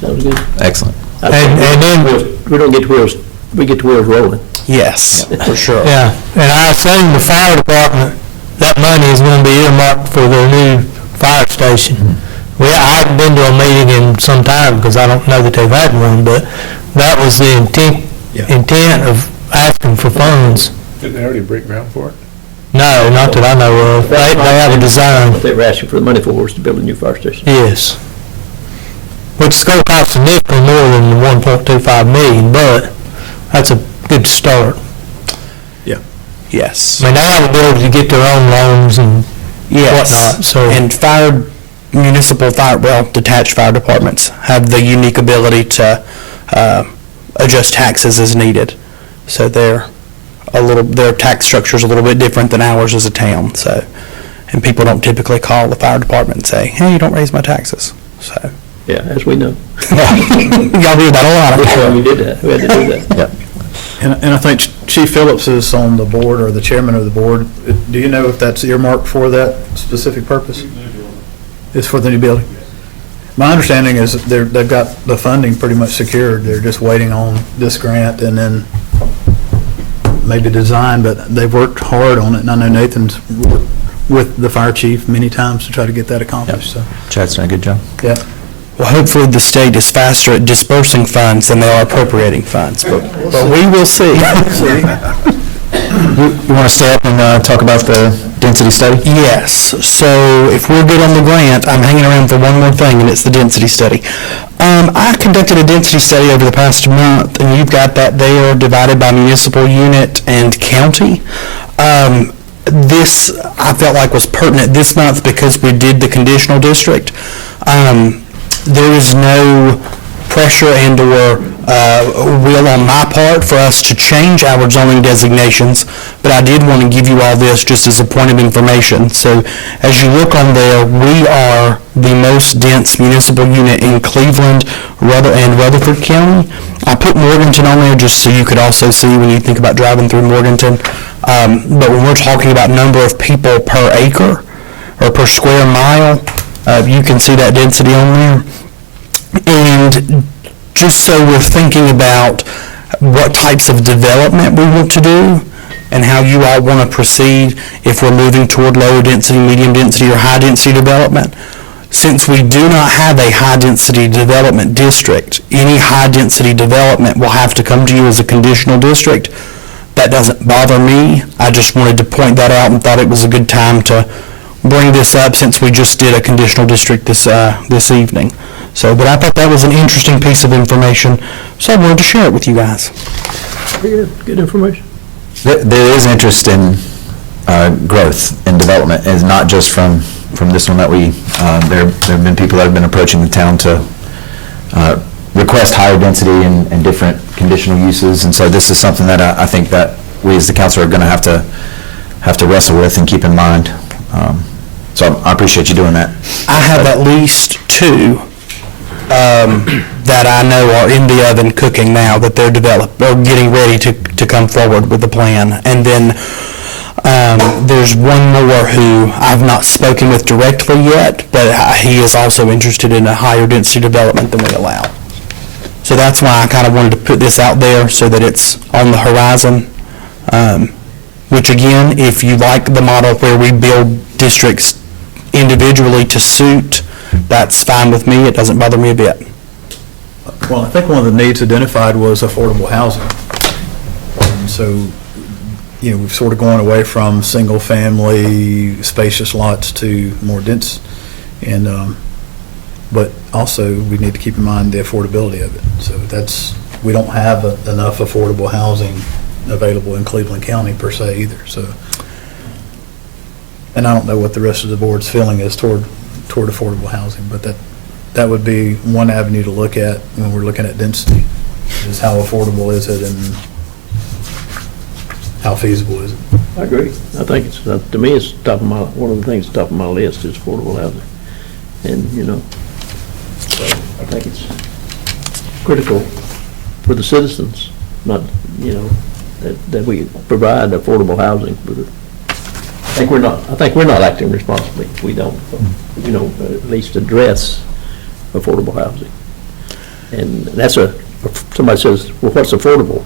Sounds good. Excellent. And then, We don't get wheels, we get the wheels rolling. Yes, for sure. yeah, and I assume the fire department, that money is gonna be earmarked for their new fire station. I haven't been to a meeting in some time, because I don't know that they've had one, but that was the intent of asking for funds. Didn't they already break ground for it? No, not that I know of. They have a design, What they were asking for the money for was to build a new fire station. yes. Which is gonna cost significantly more than the 1.25 million, but that's a good start. Yes. I mean, they have the ability to get their own loans and Yes. whatnot, so. And detached fire departments have the unique ability to adjust taxes as needed. So their tax structure is a little bit different than ours as a town, so. And people don't typically call the fire department and say, hey, you don't raise my taxes, so. Yeah, as we know. Y'all do that a lot, I'm That's why sure. we did that, we had to do that. Yep. And I think Chief Phillips is on the board, or the chairman of the board. Do you know if that's earmarked for that specific purpose? It's for the new building? My understanding is that they've got the funding pretty much secured. They're just waiting on this grant and then maybe design, but they've worked hard on it. And I know Nathan's worked with the fire chief many times to try to get that accomplished, so, Chad's done a good job. yeah. Well, hopefully the state is faster at dispersing funds than they are appropriating funds, but we will see. You want to stay up and talk about the density study? Yes, so if we're good on the grant, I'm hanging around for one more thing, and it's the density study. I conducted a density study over the past month, and you've got that there divided by municipal unit and county. This, I felt like was pertinent this month because we did the conditional district. There is no pressure and/or will on my part for us to change our zoning designations, but I did want to give you all this just as a point of information. So as you look on there, we are the most dense municipal unit in Cleveland and Rutherford County. I put Morganton on there just so you could also see when you think about driving through Morganton. But when we're talking about number of people per acre or per square mile, you can see that density on there. And just so we're thinking about what types of development we want to do and how you all want to proceed if we're moving toward low density, medium density, or high density development. Since we do not have a high density development district, any high density development will have to come to you as a conditional district. That doesn't bother me. I just wanted to point that out and thought it was a good time to bring this up since we just did a conditional district this evening. So, but I thought that was an interesting piece of information, so I wanted to share it with you guys. Good information. There is interest in growth and development, and not just from this one that there have been people that have been approaching the town to request higher density and different conditional uses, and so this is something that I think that we as the council are going to have to wrestle with and keep in mind. So I appreciate you doing that. I have at least two that I know are in the oven cooking now, that they're getting ready to come forward with the plan. And then there's one more who I've not spoken with directly yet, but he is also interested in a higher density development than we allow. So that's why I kind of wanted to put this out there so that it's on the horizon. Which again, if you like the model where we build districts individually to suit, that's fine with me. It doesn't bother me a bit. Well, I think one of the needs identified was affordable housing. And so, you know, we've sort of gone away from single-family spacious lots to more dense, and, but also we need to keep in mind the affordability of it. So we don't have enough affordable housing available in Cleveland County per se either, so. And I don't know what the rest of the board's feeling is toward affordable housing, but that would be one avenue to look at when we're looking at density, is how affordable is it and how feasible is it? I agree. I think it's, to me, it's one of the things top of my list is affordable housing. And, you know, so I think it's critical for the citizens, not, you know, that we provide affordable housing for the, I think we're not acting responsibly. We don't, you know, at least address affordable housing. And that's somebody says, well, what's affordable?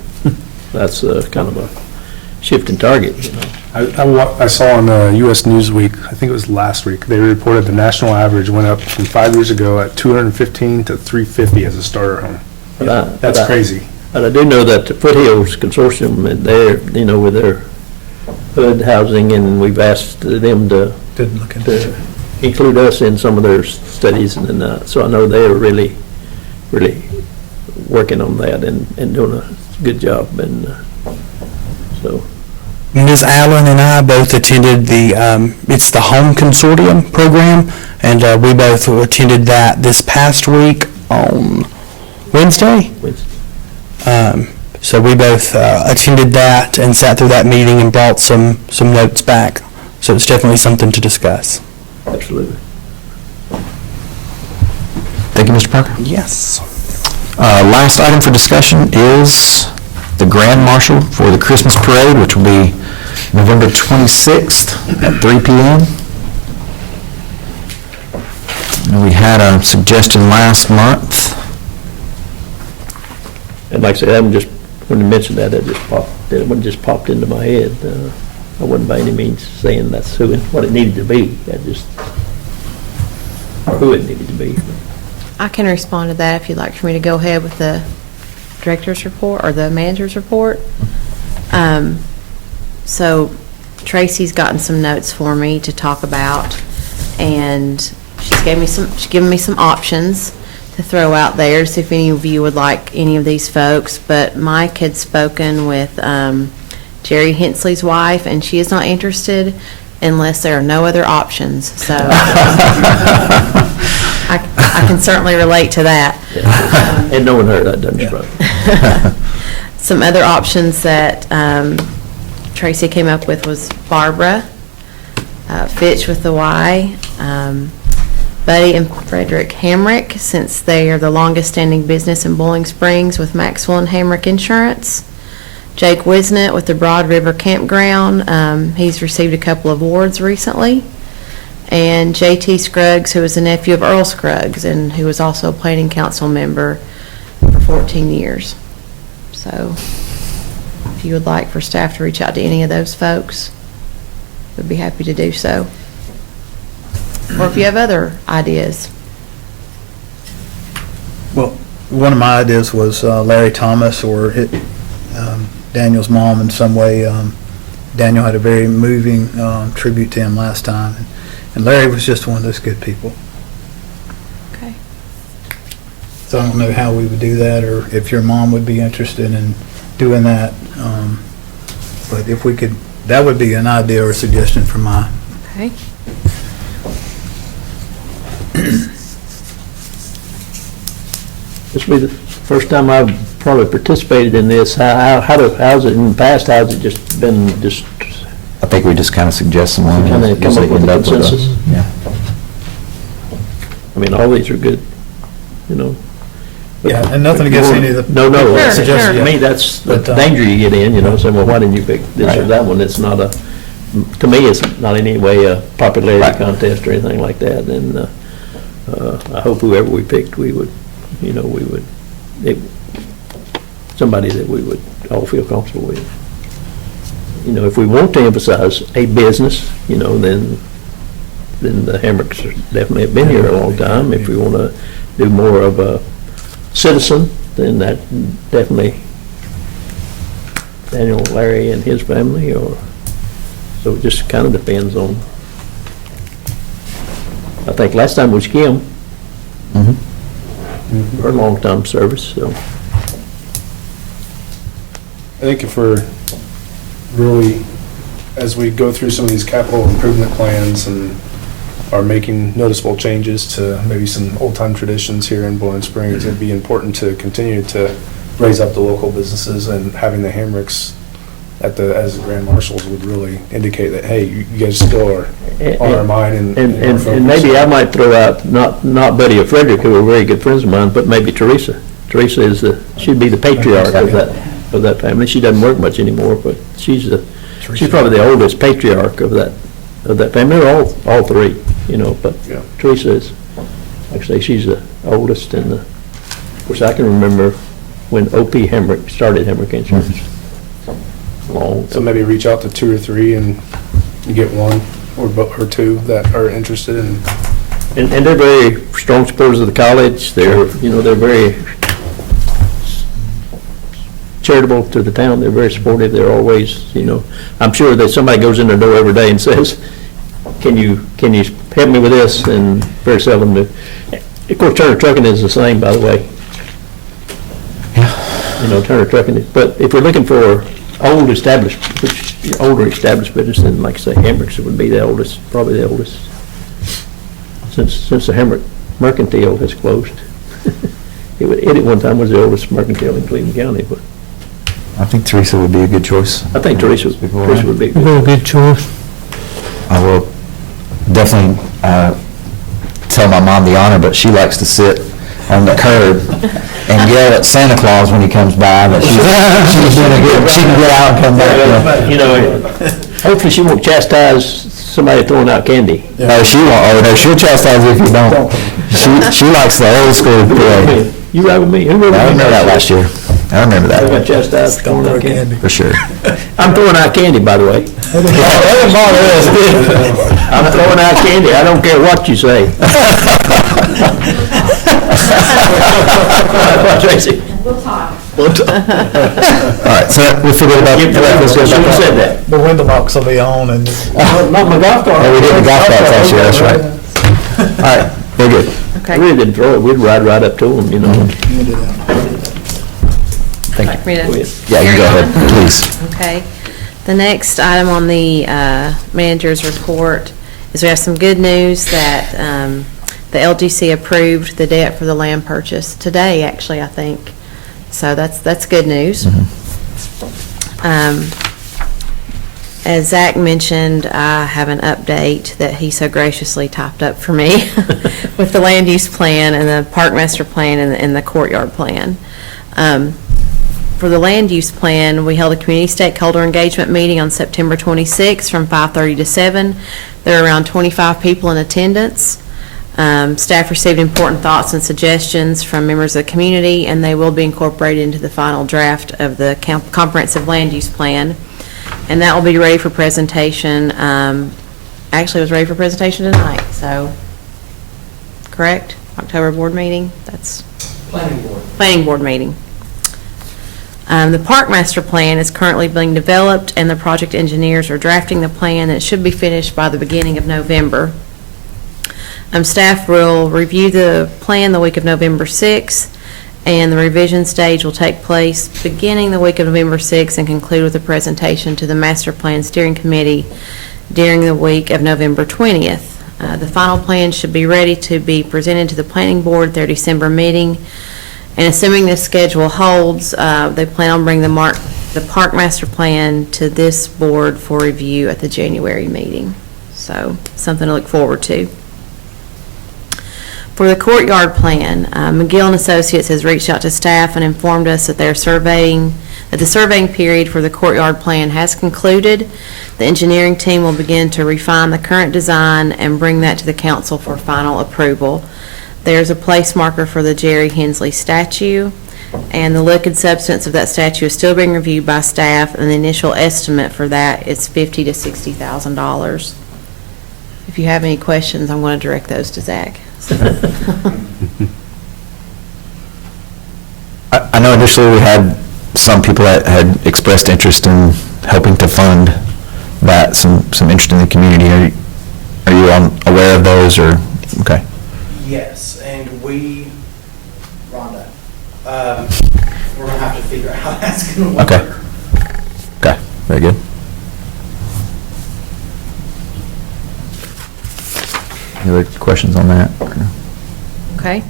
That's kind of a shifting target, you know. I saw on U.S. Newsweek, I think it was last week, they reported the national average went up from 5 years ago at 215 to 350 as a starter home. That's crazy. And I do know that the Foothills Consortium, and they're, you know, with their HUD housing, and we've asked them to include us in some of their studies, and so I know they're really working on that and doing a good job, and so. Ms. Allen and I both attended it's the Home Consortium program, and we both attended that this past week on Wednesday. So we both attended that and sat through that meeting and brought some notes back. So it's definitely something to discuss. Absolutely. Thank you, Mr. Parker. Yes. Last item for discussion is the Grand Marshal for the Christmas Parade, which will be November 26th at 3 p.m. And we had a suggestion last month. And like I said, when you mentioned that, it just popped into my head. I wasn't by any means saying that's what it needed to be. Or who it needed to be. I can respond to that if you'd like for me to go ahead with the director's report or the manager's report. So Tracy's gotten some notes for me to talk about, and she's given me some options to throw out there, see if any of you would like any of these folks. But Mike had spoken with Jerry Hensley's wife, and she is not interested unless there are no other options. So I can certainly relate to that. And no one heard that, doesn't you? Some other options that Tracy came up with was Barbara, Fitch with the Y, Buddy and Frederick Hamrick, since they are the longest standing business in Bowling Springs with Maxwell and Hamrick Insurance. Jake Wisnett with the Broad River Campground. He's received a couple of awards recently. And J.T. Scruggs, who is a nephew of Earl Scruggs and who was also a planning council member for 14 years. So if you would like for staff to reach out to any of those folks, we'd be happy to do so. Or if you have other ideas. Well, one of my ideas was Larry Thomas or Daniel's mom in some way. Daniel had a very moving tribute to him last time. And Larry was just one of those good people. Okay. So I don't know how we would do that, or if your mom would be interested in doing that. But if we could, that would be an idea or a suggestion from my. Okay. This will be first time I've probably participated in this. How's it in the past, how's it just been, I think we just kind of suggest someone. Kind of come up with a End consensus? Yeah. I mean, all these are good, you know. Yeah, and nothing against any of the. No, Sure, suggestions. to me, that's the But, danger you get in, you know, saying, well, why didn't you pick this or that one? It's not to me, it's not in any way a popularity Right. contest or anything like that, and I hope whoever we picked, somebody that we would all feel comfortable with. You know, if we want to emphasize a business, you know, then the Hamricks definitely have been here a long time. If we want to do more of a citizen, then that definitely Daniel, Larry, and his family, so it just kind of depends on, I think last time was Kim, her long-time service, so. I think if we're really, as we go through some of these capital improvement plans and are making noticeable changes to maybe some old-time traditions here in Bowling Springs, it'd be important to continue to raise up the local businesses, and having the Hamricks as the Grand Marshals would really indicate that, hey, you guys still are on our mind and our focus. And maybe I might throw out, not Buddy or Frederick, who are very good friends of mine, but maybe Teresa. Teresa she'd be the patriarch of that family. She doesn't work much anymore, but she's probably the oldest patriarch of that family. They're all three, you know, but Yeah. Teresa is, like I say, she's the oldest, and of course, I can remember when O.P. Hamrick started Hamrick Insurance. So maybe reach out to 2 or 3 and you get one or two that are interested in. And they're very strong supporters of the college. They're very charitable to the town. They're very supportive. They're always, I'm sure that somebody goes in their door every day and says, can you help me with this? And very seldom do. Of course, Turner Trucking is the same, by the way. Turner Trucking is, but if we're looking for older established business, then like I say, Hamricks would be the oldest, probably the oldest, since the Hamrick Mercantile has closed. It at one time was the oldest mercantile in Cleveland County, but. I think Teresa would be a good choice. I think Teresa would be a good choice. I will definitely tell my mom the honor, but she likes to sit on the curb and yell at Santa Claus when he comes by, but she can get out and come back. Hopefully she won't chastise somebody throwing out candy. No, she won't. Oh, no, she'll chastise you if you don't. She likes the old school parade. You ride with me. I remember that last year. I remember I got that. chastised for throwing out candy. For sure. I'm throwing out candy, by the way. I'm throwing out candy. I don't care what you say. What, Tracy? We'll talk. All right, so we figured about. You said that. The window box will be on and. Not my golf cart. Oh, we did the golf cart last year, that's right. All right, very good. We Okay. really didn't throw it. We'd ride right up to them, Thank Like me to you. Yeah, you can go ahead, please. Okay. The next item on the manager's report is we have some good news that the LGC approved the debt for the land purchase today, actually, I think. So that's good news. As Zach mentioned, I have an update that he so graciously typed up for me with the land use plan and the park master plan and the courtyard plan. For the land use plan, we held a community stakeholder engagement meeting on September 26th from 5:30 to 7. There were around 25 people in attendance. Staff received important thoughts and suggestions from members of the community, and they will be incorporated into the final draft of the comprehensive land use plan. And that will be ready for presentation. Actually, it was ready for presentation tonight, so, correct? October board meeting? That's planning board meeting. The park master plan is currently being developed, and the project engineers are drafting the plan, and it should be finished by the beginning of November. Staff will review the plan the week of November 6th, and the revision stage will take place beginning the week of November 6th and conclude with a presentation to the master plan steering committee during the week of November 20th. The final plan should be ready to be presented to the planning board at their December meeting, And assuming this schedule holds, they plan on bringing the park master plan to this board for review at the January meeting. So, something to look forward to. For the courtyard plan, McGill and Associates has reached out to staff and informed us that the surveying period for the courtyard plan has concluded. The engineering team will begin to refine the current design and bring that to the council for final approval. There's a place marker for the Jerry Hensley statue, and the look and substance of that statue is still being reviewed by staff, and the initial estimate for that is $50,000 to $60,000. If you have any questions, I'm going to direct those to Zach. I know initially we had some people that had expressed interest in helping to fund that, some interest in the community. Are you aware of those, or, okay? Yes, and Rhonda, we're gonna have to figure out how that's gonna work. Okay. Okay, very good. Any other questions on that? Okay.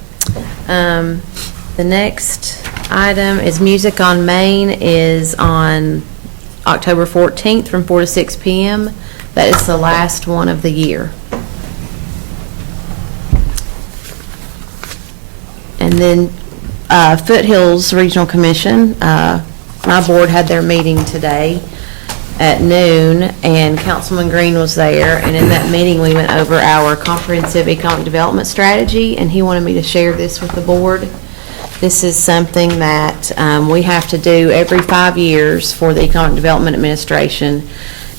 The next item is Music on Main is on October 14th from 4 to 6 p.m. That is the last one of the year. And then Foothills Regional Commission, my board had their meeting today at noon, and Councilman Green was there, and in that meeting, we went over our comprehensive economic development strategy, and he wanted me to share this with the board. This is something that we have to do every 5 years for the Economic Development Administration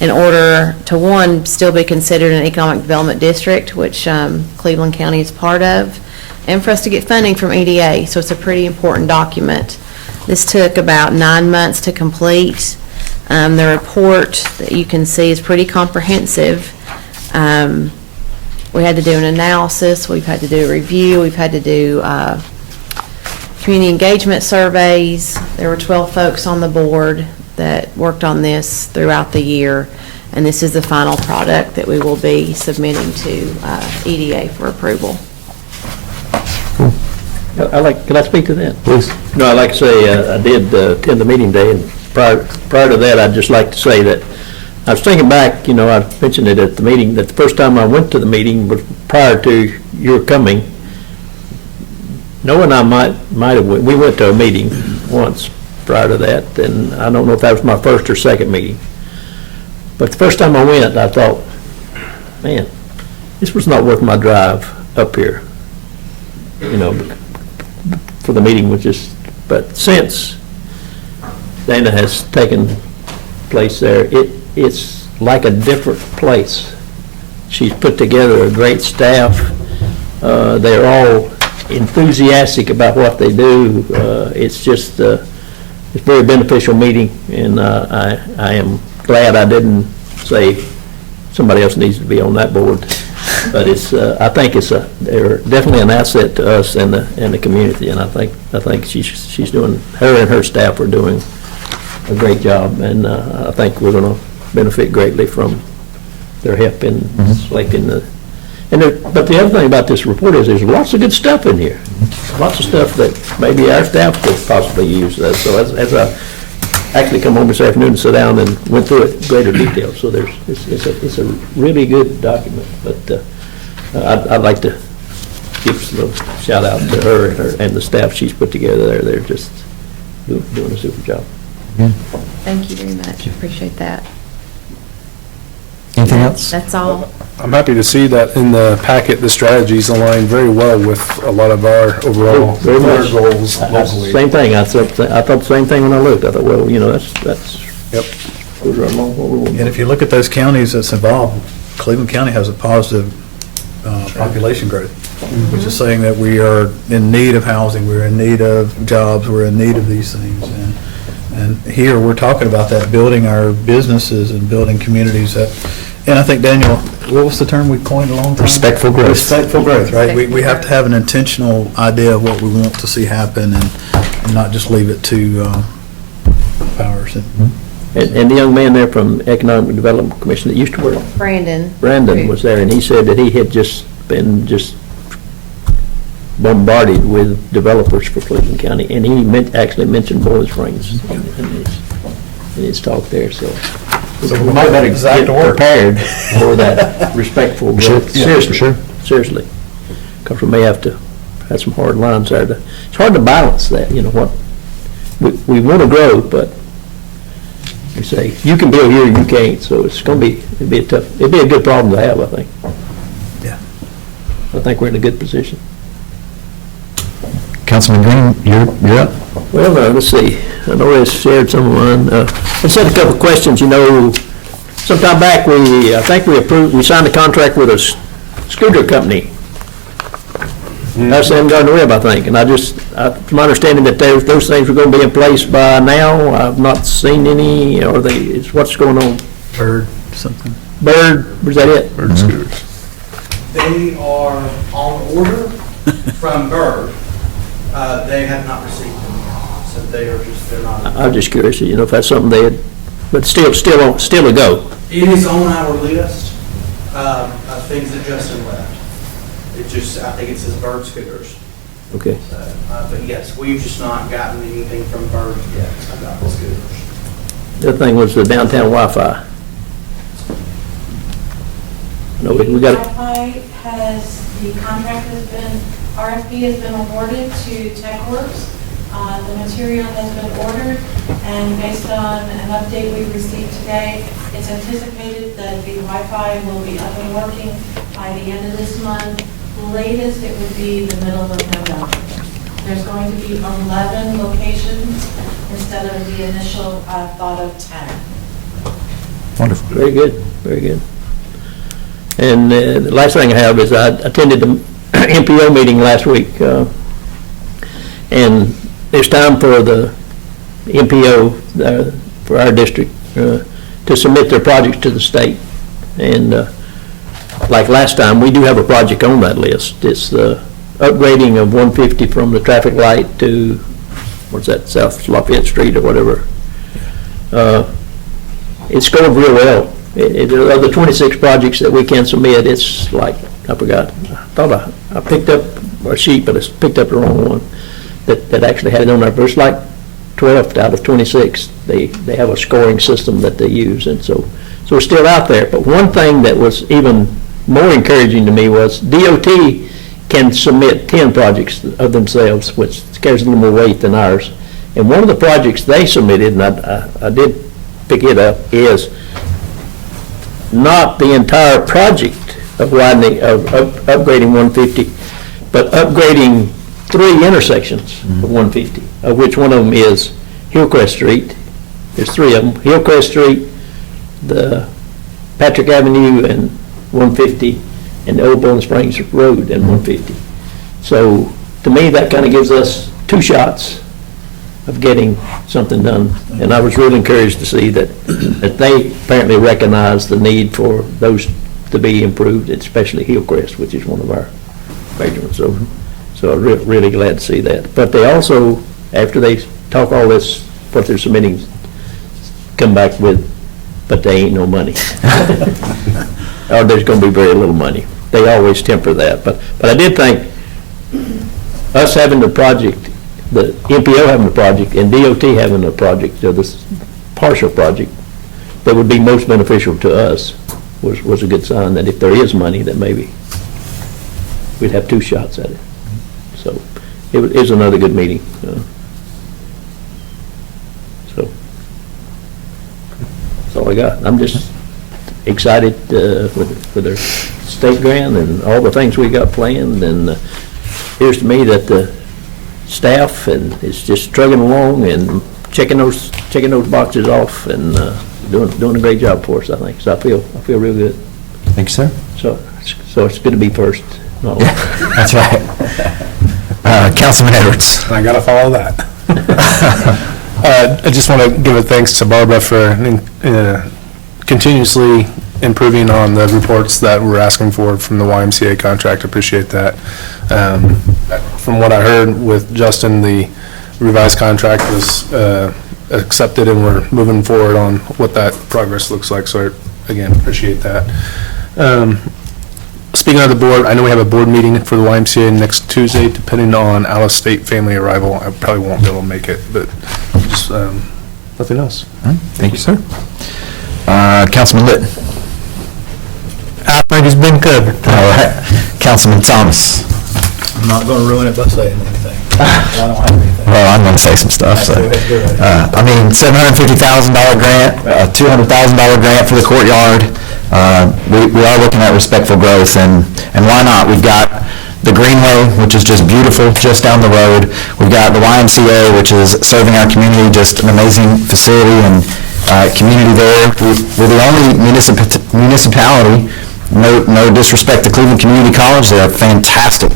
in order to, one, still be considered an economic development district, which Cleveland County is part of, and for us to get funding from EDA, so it's a pretty important document. This took about 9 months to complete. The report that you can see is pretty comprehensive. We had to do an analysis, we've had to do a review, we've had to do community engagement surveys. There were 12 folks on the board that worked on this throughout the year, and this is the final product that we will be submitting to EDA for approval. Can I speak to that? Please. No, I'd like to say, I did attend the meeting day, and prior to that, I'd just like to say that I was thinking back, I mentioned it at the meeting, that the first time I went to the meeting was prior to your coming. Noah and I might have, we went to a meeting once prior to that, and I don't know if that was my first or second meeting. But the first time I went, I thought, man, this was not worth my drive up here, for the meeting, but since Dana has taken place there, it's like a different place. She's put together a great staff. They're all enthusiastic about what they do. It's just, it's a very beneficial meeting, and I am glad I didn't say somebody else needs to be on that board. But I think they're definitely an asset to us and the community, and I think she's doing, her and her staff are doing a great job, and I think we're going to benefit greatly from their help in selecting the. But the other thing about this report is there's lots of good stuff in here, lots of stuff that maybe our staff could possibly use. So as I actually come home this afternoon and sit down and went through it in greater detail, so it's a really good document. But I'd like to give a little shout out to her and the staff she's put together there. They're just doing a super job. Thank you very much, appreciate that. Anything else? That's all. I'm happy to see that in the packet, the strategies align very well with a lot of our overall Very much. goals locally. Same thing. I thought the same thing when I looked. I thought, well, that's Yep. goes right along what we want. And if you look at those counties that's involved, Cleveland County has a positive population growth, which is saying that we are in need of housing, we're in need of jobs, we're in need of these things. And here, we're talking about that, building our businesses and building communities that, and I think, Daniel, what was the term we coined a long time? Respectful growth. Respectful growth, right? We have to have an intentional idea of what we want to see happen and not just leave it to powers. And the young man there from Economic Development Commission that used to work, Brandon. Brandon, was there, and he said that he had just been bombarded with developers for Cleveland County, and he actually mentioned Bowling Springs in his talk there, so. We might better get prepared for that respectful growth. Seriously. Because we may have to have some hard lines there. It's hard to balance that, what, we want to grow, but we say, you can build here, you can't, so it's going to be, it'd be a good problem to have, I think. Yeah. I think we're in a good position. Councilman Green, you're up. Well, let's see, I know I shared some of mine. I said a couple of questions, sometime back, I think we signed a contract with a scooter company. That's in Garden Web, I think, and it's my understanding that those things were going to be in place by now. I've not seen any, what's going on? Bird, something. Bird, was that it? Bird scooters. They are on order from Bird. They have not received them yet, so they're not. I'm just curious, if that's something they had, but still a go. It is on our list of things that Justin left. I think it says Bird scooters. Okay. So, but yes, we've just not gotten anything from Bird yet about the scooters. The other thing was the downtown Wi-Fi. No, we got it. Wi-Fi the contract RFP has been awarded to TechWorks. The material has been ordered, and based on an update we received today, it's anticipated that the Wi-Fi will be up and working by the end of this month. Latest, it would be the middle of November. There's going to be 11 locations instead of the initial thought of 10. Wonderful. Very good, very good. And the last thing I have is I attended the MPO meeting last week, and it's time for the MPO, for our district, to submit their projects to the state. And like last time, we do have a project on that list. It's the upgrading of 150 from the traffic light to, what's that, South Lafayette Street or whatever. It's going real well. Of the 26 projects that we can submit, it's like, I forgot, I thought I picked up a sheet, but I picked up the wrong one that actually had it on there. But it's like 12 out of 26. They have a scoring system that they use, and so it's still out there. But one thing that was even more encouraging to me was DOT can submit 10 projects of themselves, which carries a little more weight than ours. And one of the projects they submitted, and I did pick it up, is not the entire project of widening, of upgrading 150, but upgrading 3 intersections of 150, of which one of them is Hillcrest Street. There's 3 of them, Hillcrest Street, the Patrick Avenue and 150, and the Old Bowling Springs Road and 150. So to me, that kind of gives us 2 shots of getting something done. And I was really encouraged to see that they apparently recognize the need for those to be improved, especially Hillcrest, which is one of our major ones. So I'm really glad to see that. But they also, after they talk all this, what they're submitting, come back with, but they ain't no money. Or there's going to be very little money. They always temper that. But I did think us having the project, the MPO having the project, and DOT having the project, this partial project, that would be most beneficial to us was a good sign that if there is money, that maybe we'd have 2 shots at it. So it was another good meeting. So that's all I got. I'm just excited for their state grant and all the things we got planned, and it appears to me that the staff is just trugging along and checking those boxes off and doing a great job for us, I think. So I feel real good. Thank you, sir. So it's good to be first. That's right. Councilman Edwards. I gotta follow that. I just want to give a thanks to Barbara for continuously improving on the reports that we're asking for from the YMCA contract. Appreciate that. From what I heard with Justin, the revised contract was accepted, and we're moving forward on what that progress looks like. So I, again, appreciate that. Speaking of the board, I know we have a board meeting for the YMCA next Tuesday, depending on Alice State family arrival. I probably won't be able to make it, but just, nothing else. All right, thank you, sir. Councilman Litton. I think it's been covered. All right. Councilman Thomas. I'm not going to ruin it by saying anything. I don't have anything. Well, I'm going to say some stuff, so. I mean, $750,000 grant, $200,000 grant for the courtyard. We are looking at respectful growth, and why not? We've got the Greenway, which is just beautiful, just down the road. We've got the YMCA, which is serving our community, just an amazing facility and community there. We're the only municipality, no disrespect to Cleveland Community College, they're a fantastic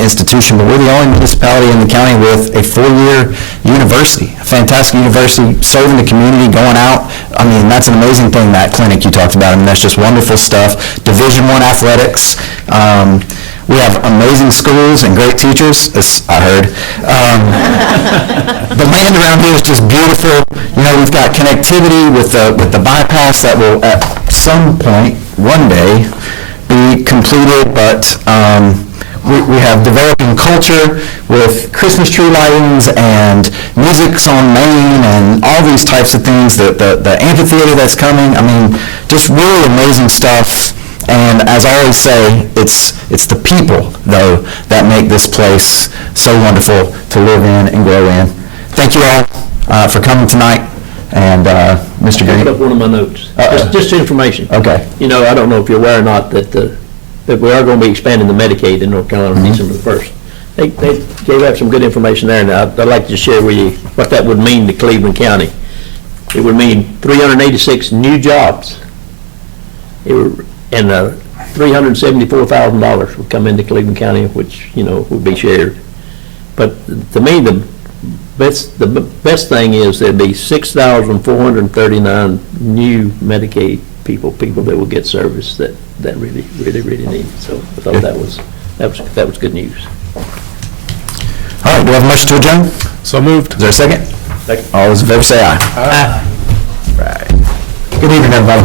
institution, but we're the only municipality in the county with a 4-year university, a fantastic university, serving the community, going out. I mean, that's an amazing thing, that clinic you talked about. I mean, that's just wonderful stuff. Division I athletics. We have amazing schools and great teachers, as I heard. The land around here is just beautiful. You know, we've got connectivity with the bypass that will at some point, one day, be completed, but we have developing culture with Christmas tree lightings and music's on Main and all these types of things, the amphitheater that's coming. I mean, just really amazing stuff. And as I always say, it's the people, though, that make this place so wonderful to live in and grow in. Thank you all for coming tonight. And Mr. I Green. put up one of my notes, just information. Okay. You know, I don't know if you're aware or not that that we are going to be expanding the Medicaid in North Carolina on December the 1st. They gave out some good information there, and I'd like to share with you what that would mean to Cleveland County. It would mean 386 new jobs. And $374,000 would come into Cleveland County, which, you know, would be shared. But to me, the best thing is there'd be 6,439 new Medicaid people that will get service that really need. So I thought that was good news. All right, do we have a motion to adjourn? So moved. Is there a second? Second. All those in favor say aye. Aye. Right. Good evening, everybody.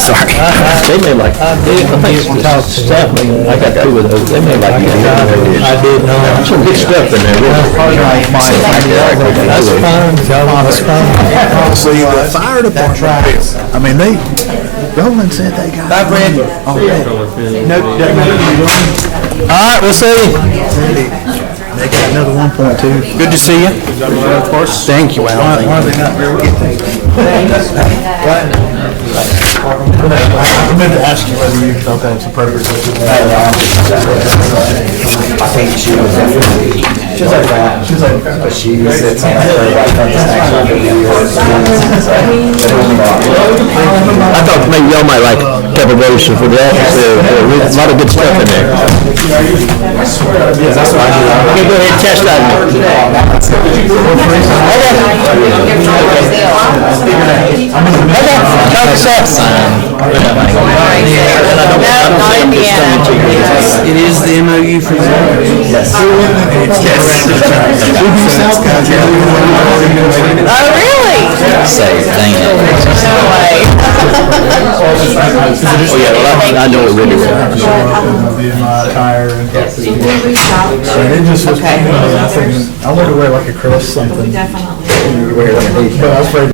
Sorry. They may like, I think it's the staff, I got 2 of those, they may like. I did know. Some good stuff in there, really. That's fine, that's fine. See, the fire department, I mean, Roland said they got. Bye, Brad. All right, we'll see. They got another 1.2. Good to see you. Of course. Thank you, Al. Why are they not real I meant to ask you whether you felt that it's appropriate. I think she was definitely, she was like that, but she sits on her right front section. I thought maybe y'all might like a couple of those for the office, a lot of good stuff in there. Okay, go ahead, chastise me. It is the MOU for Oh, really? Say, dang it. No way. Oh, yeah, well, I know it really well. My attire and it just was, I wonder to wear like a crest something. Definitely. But I was afraid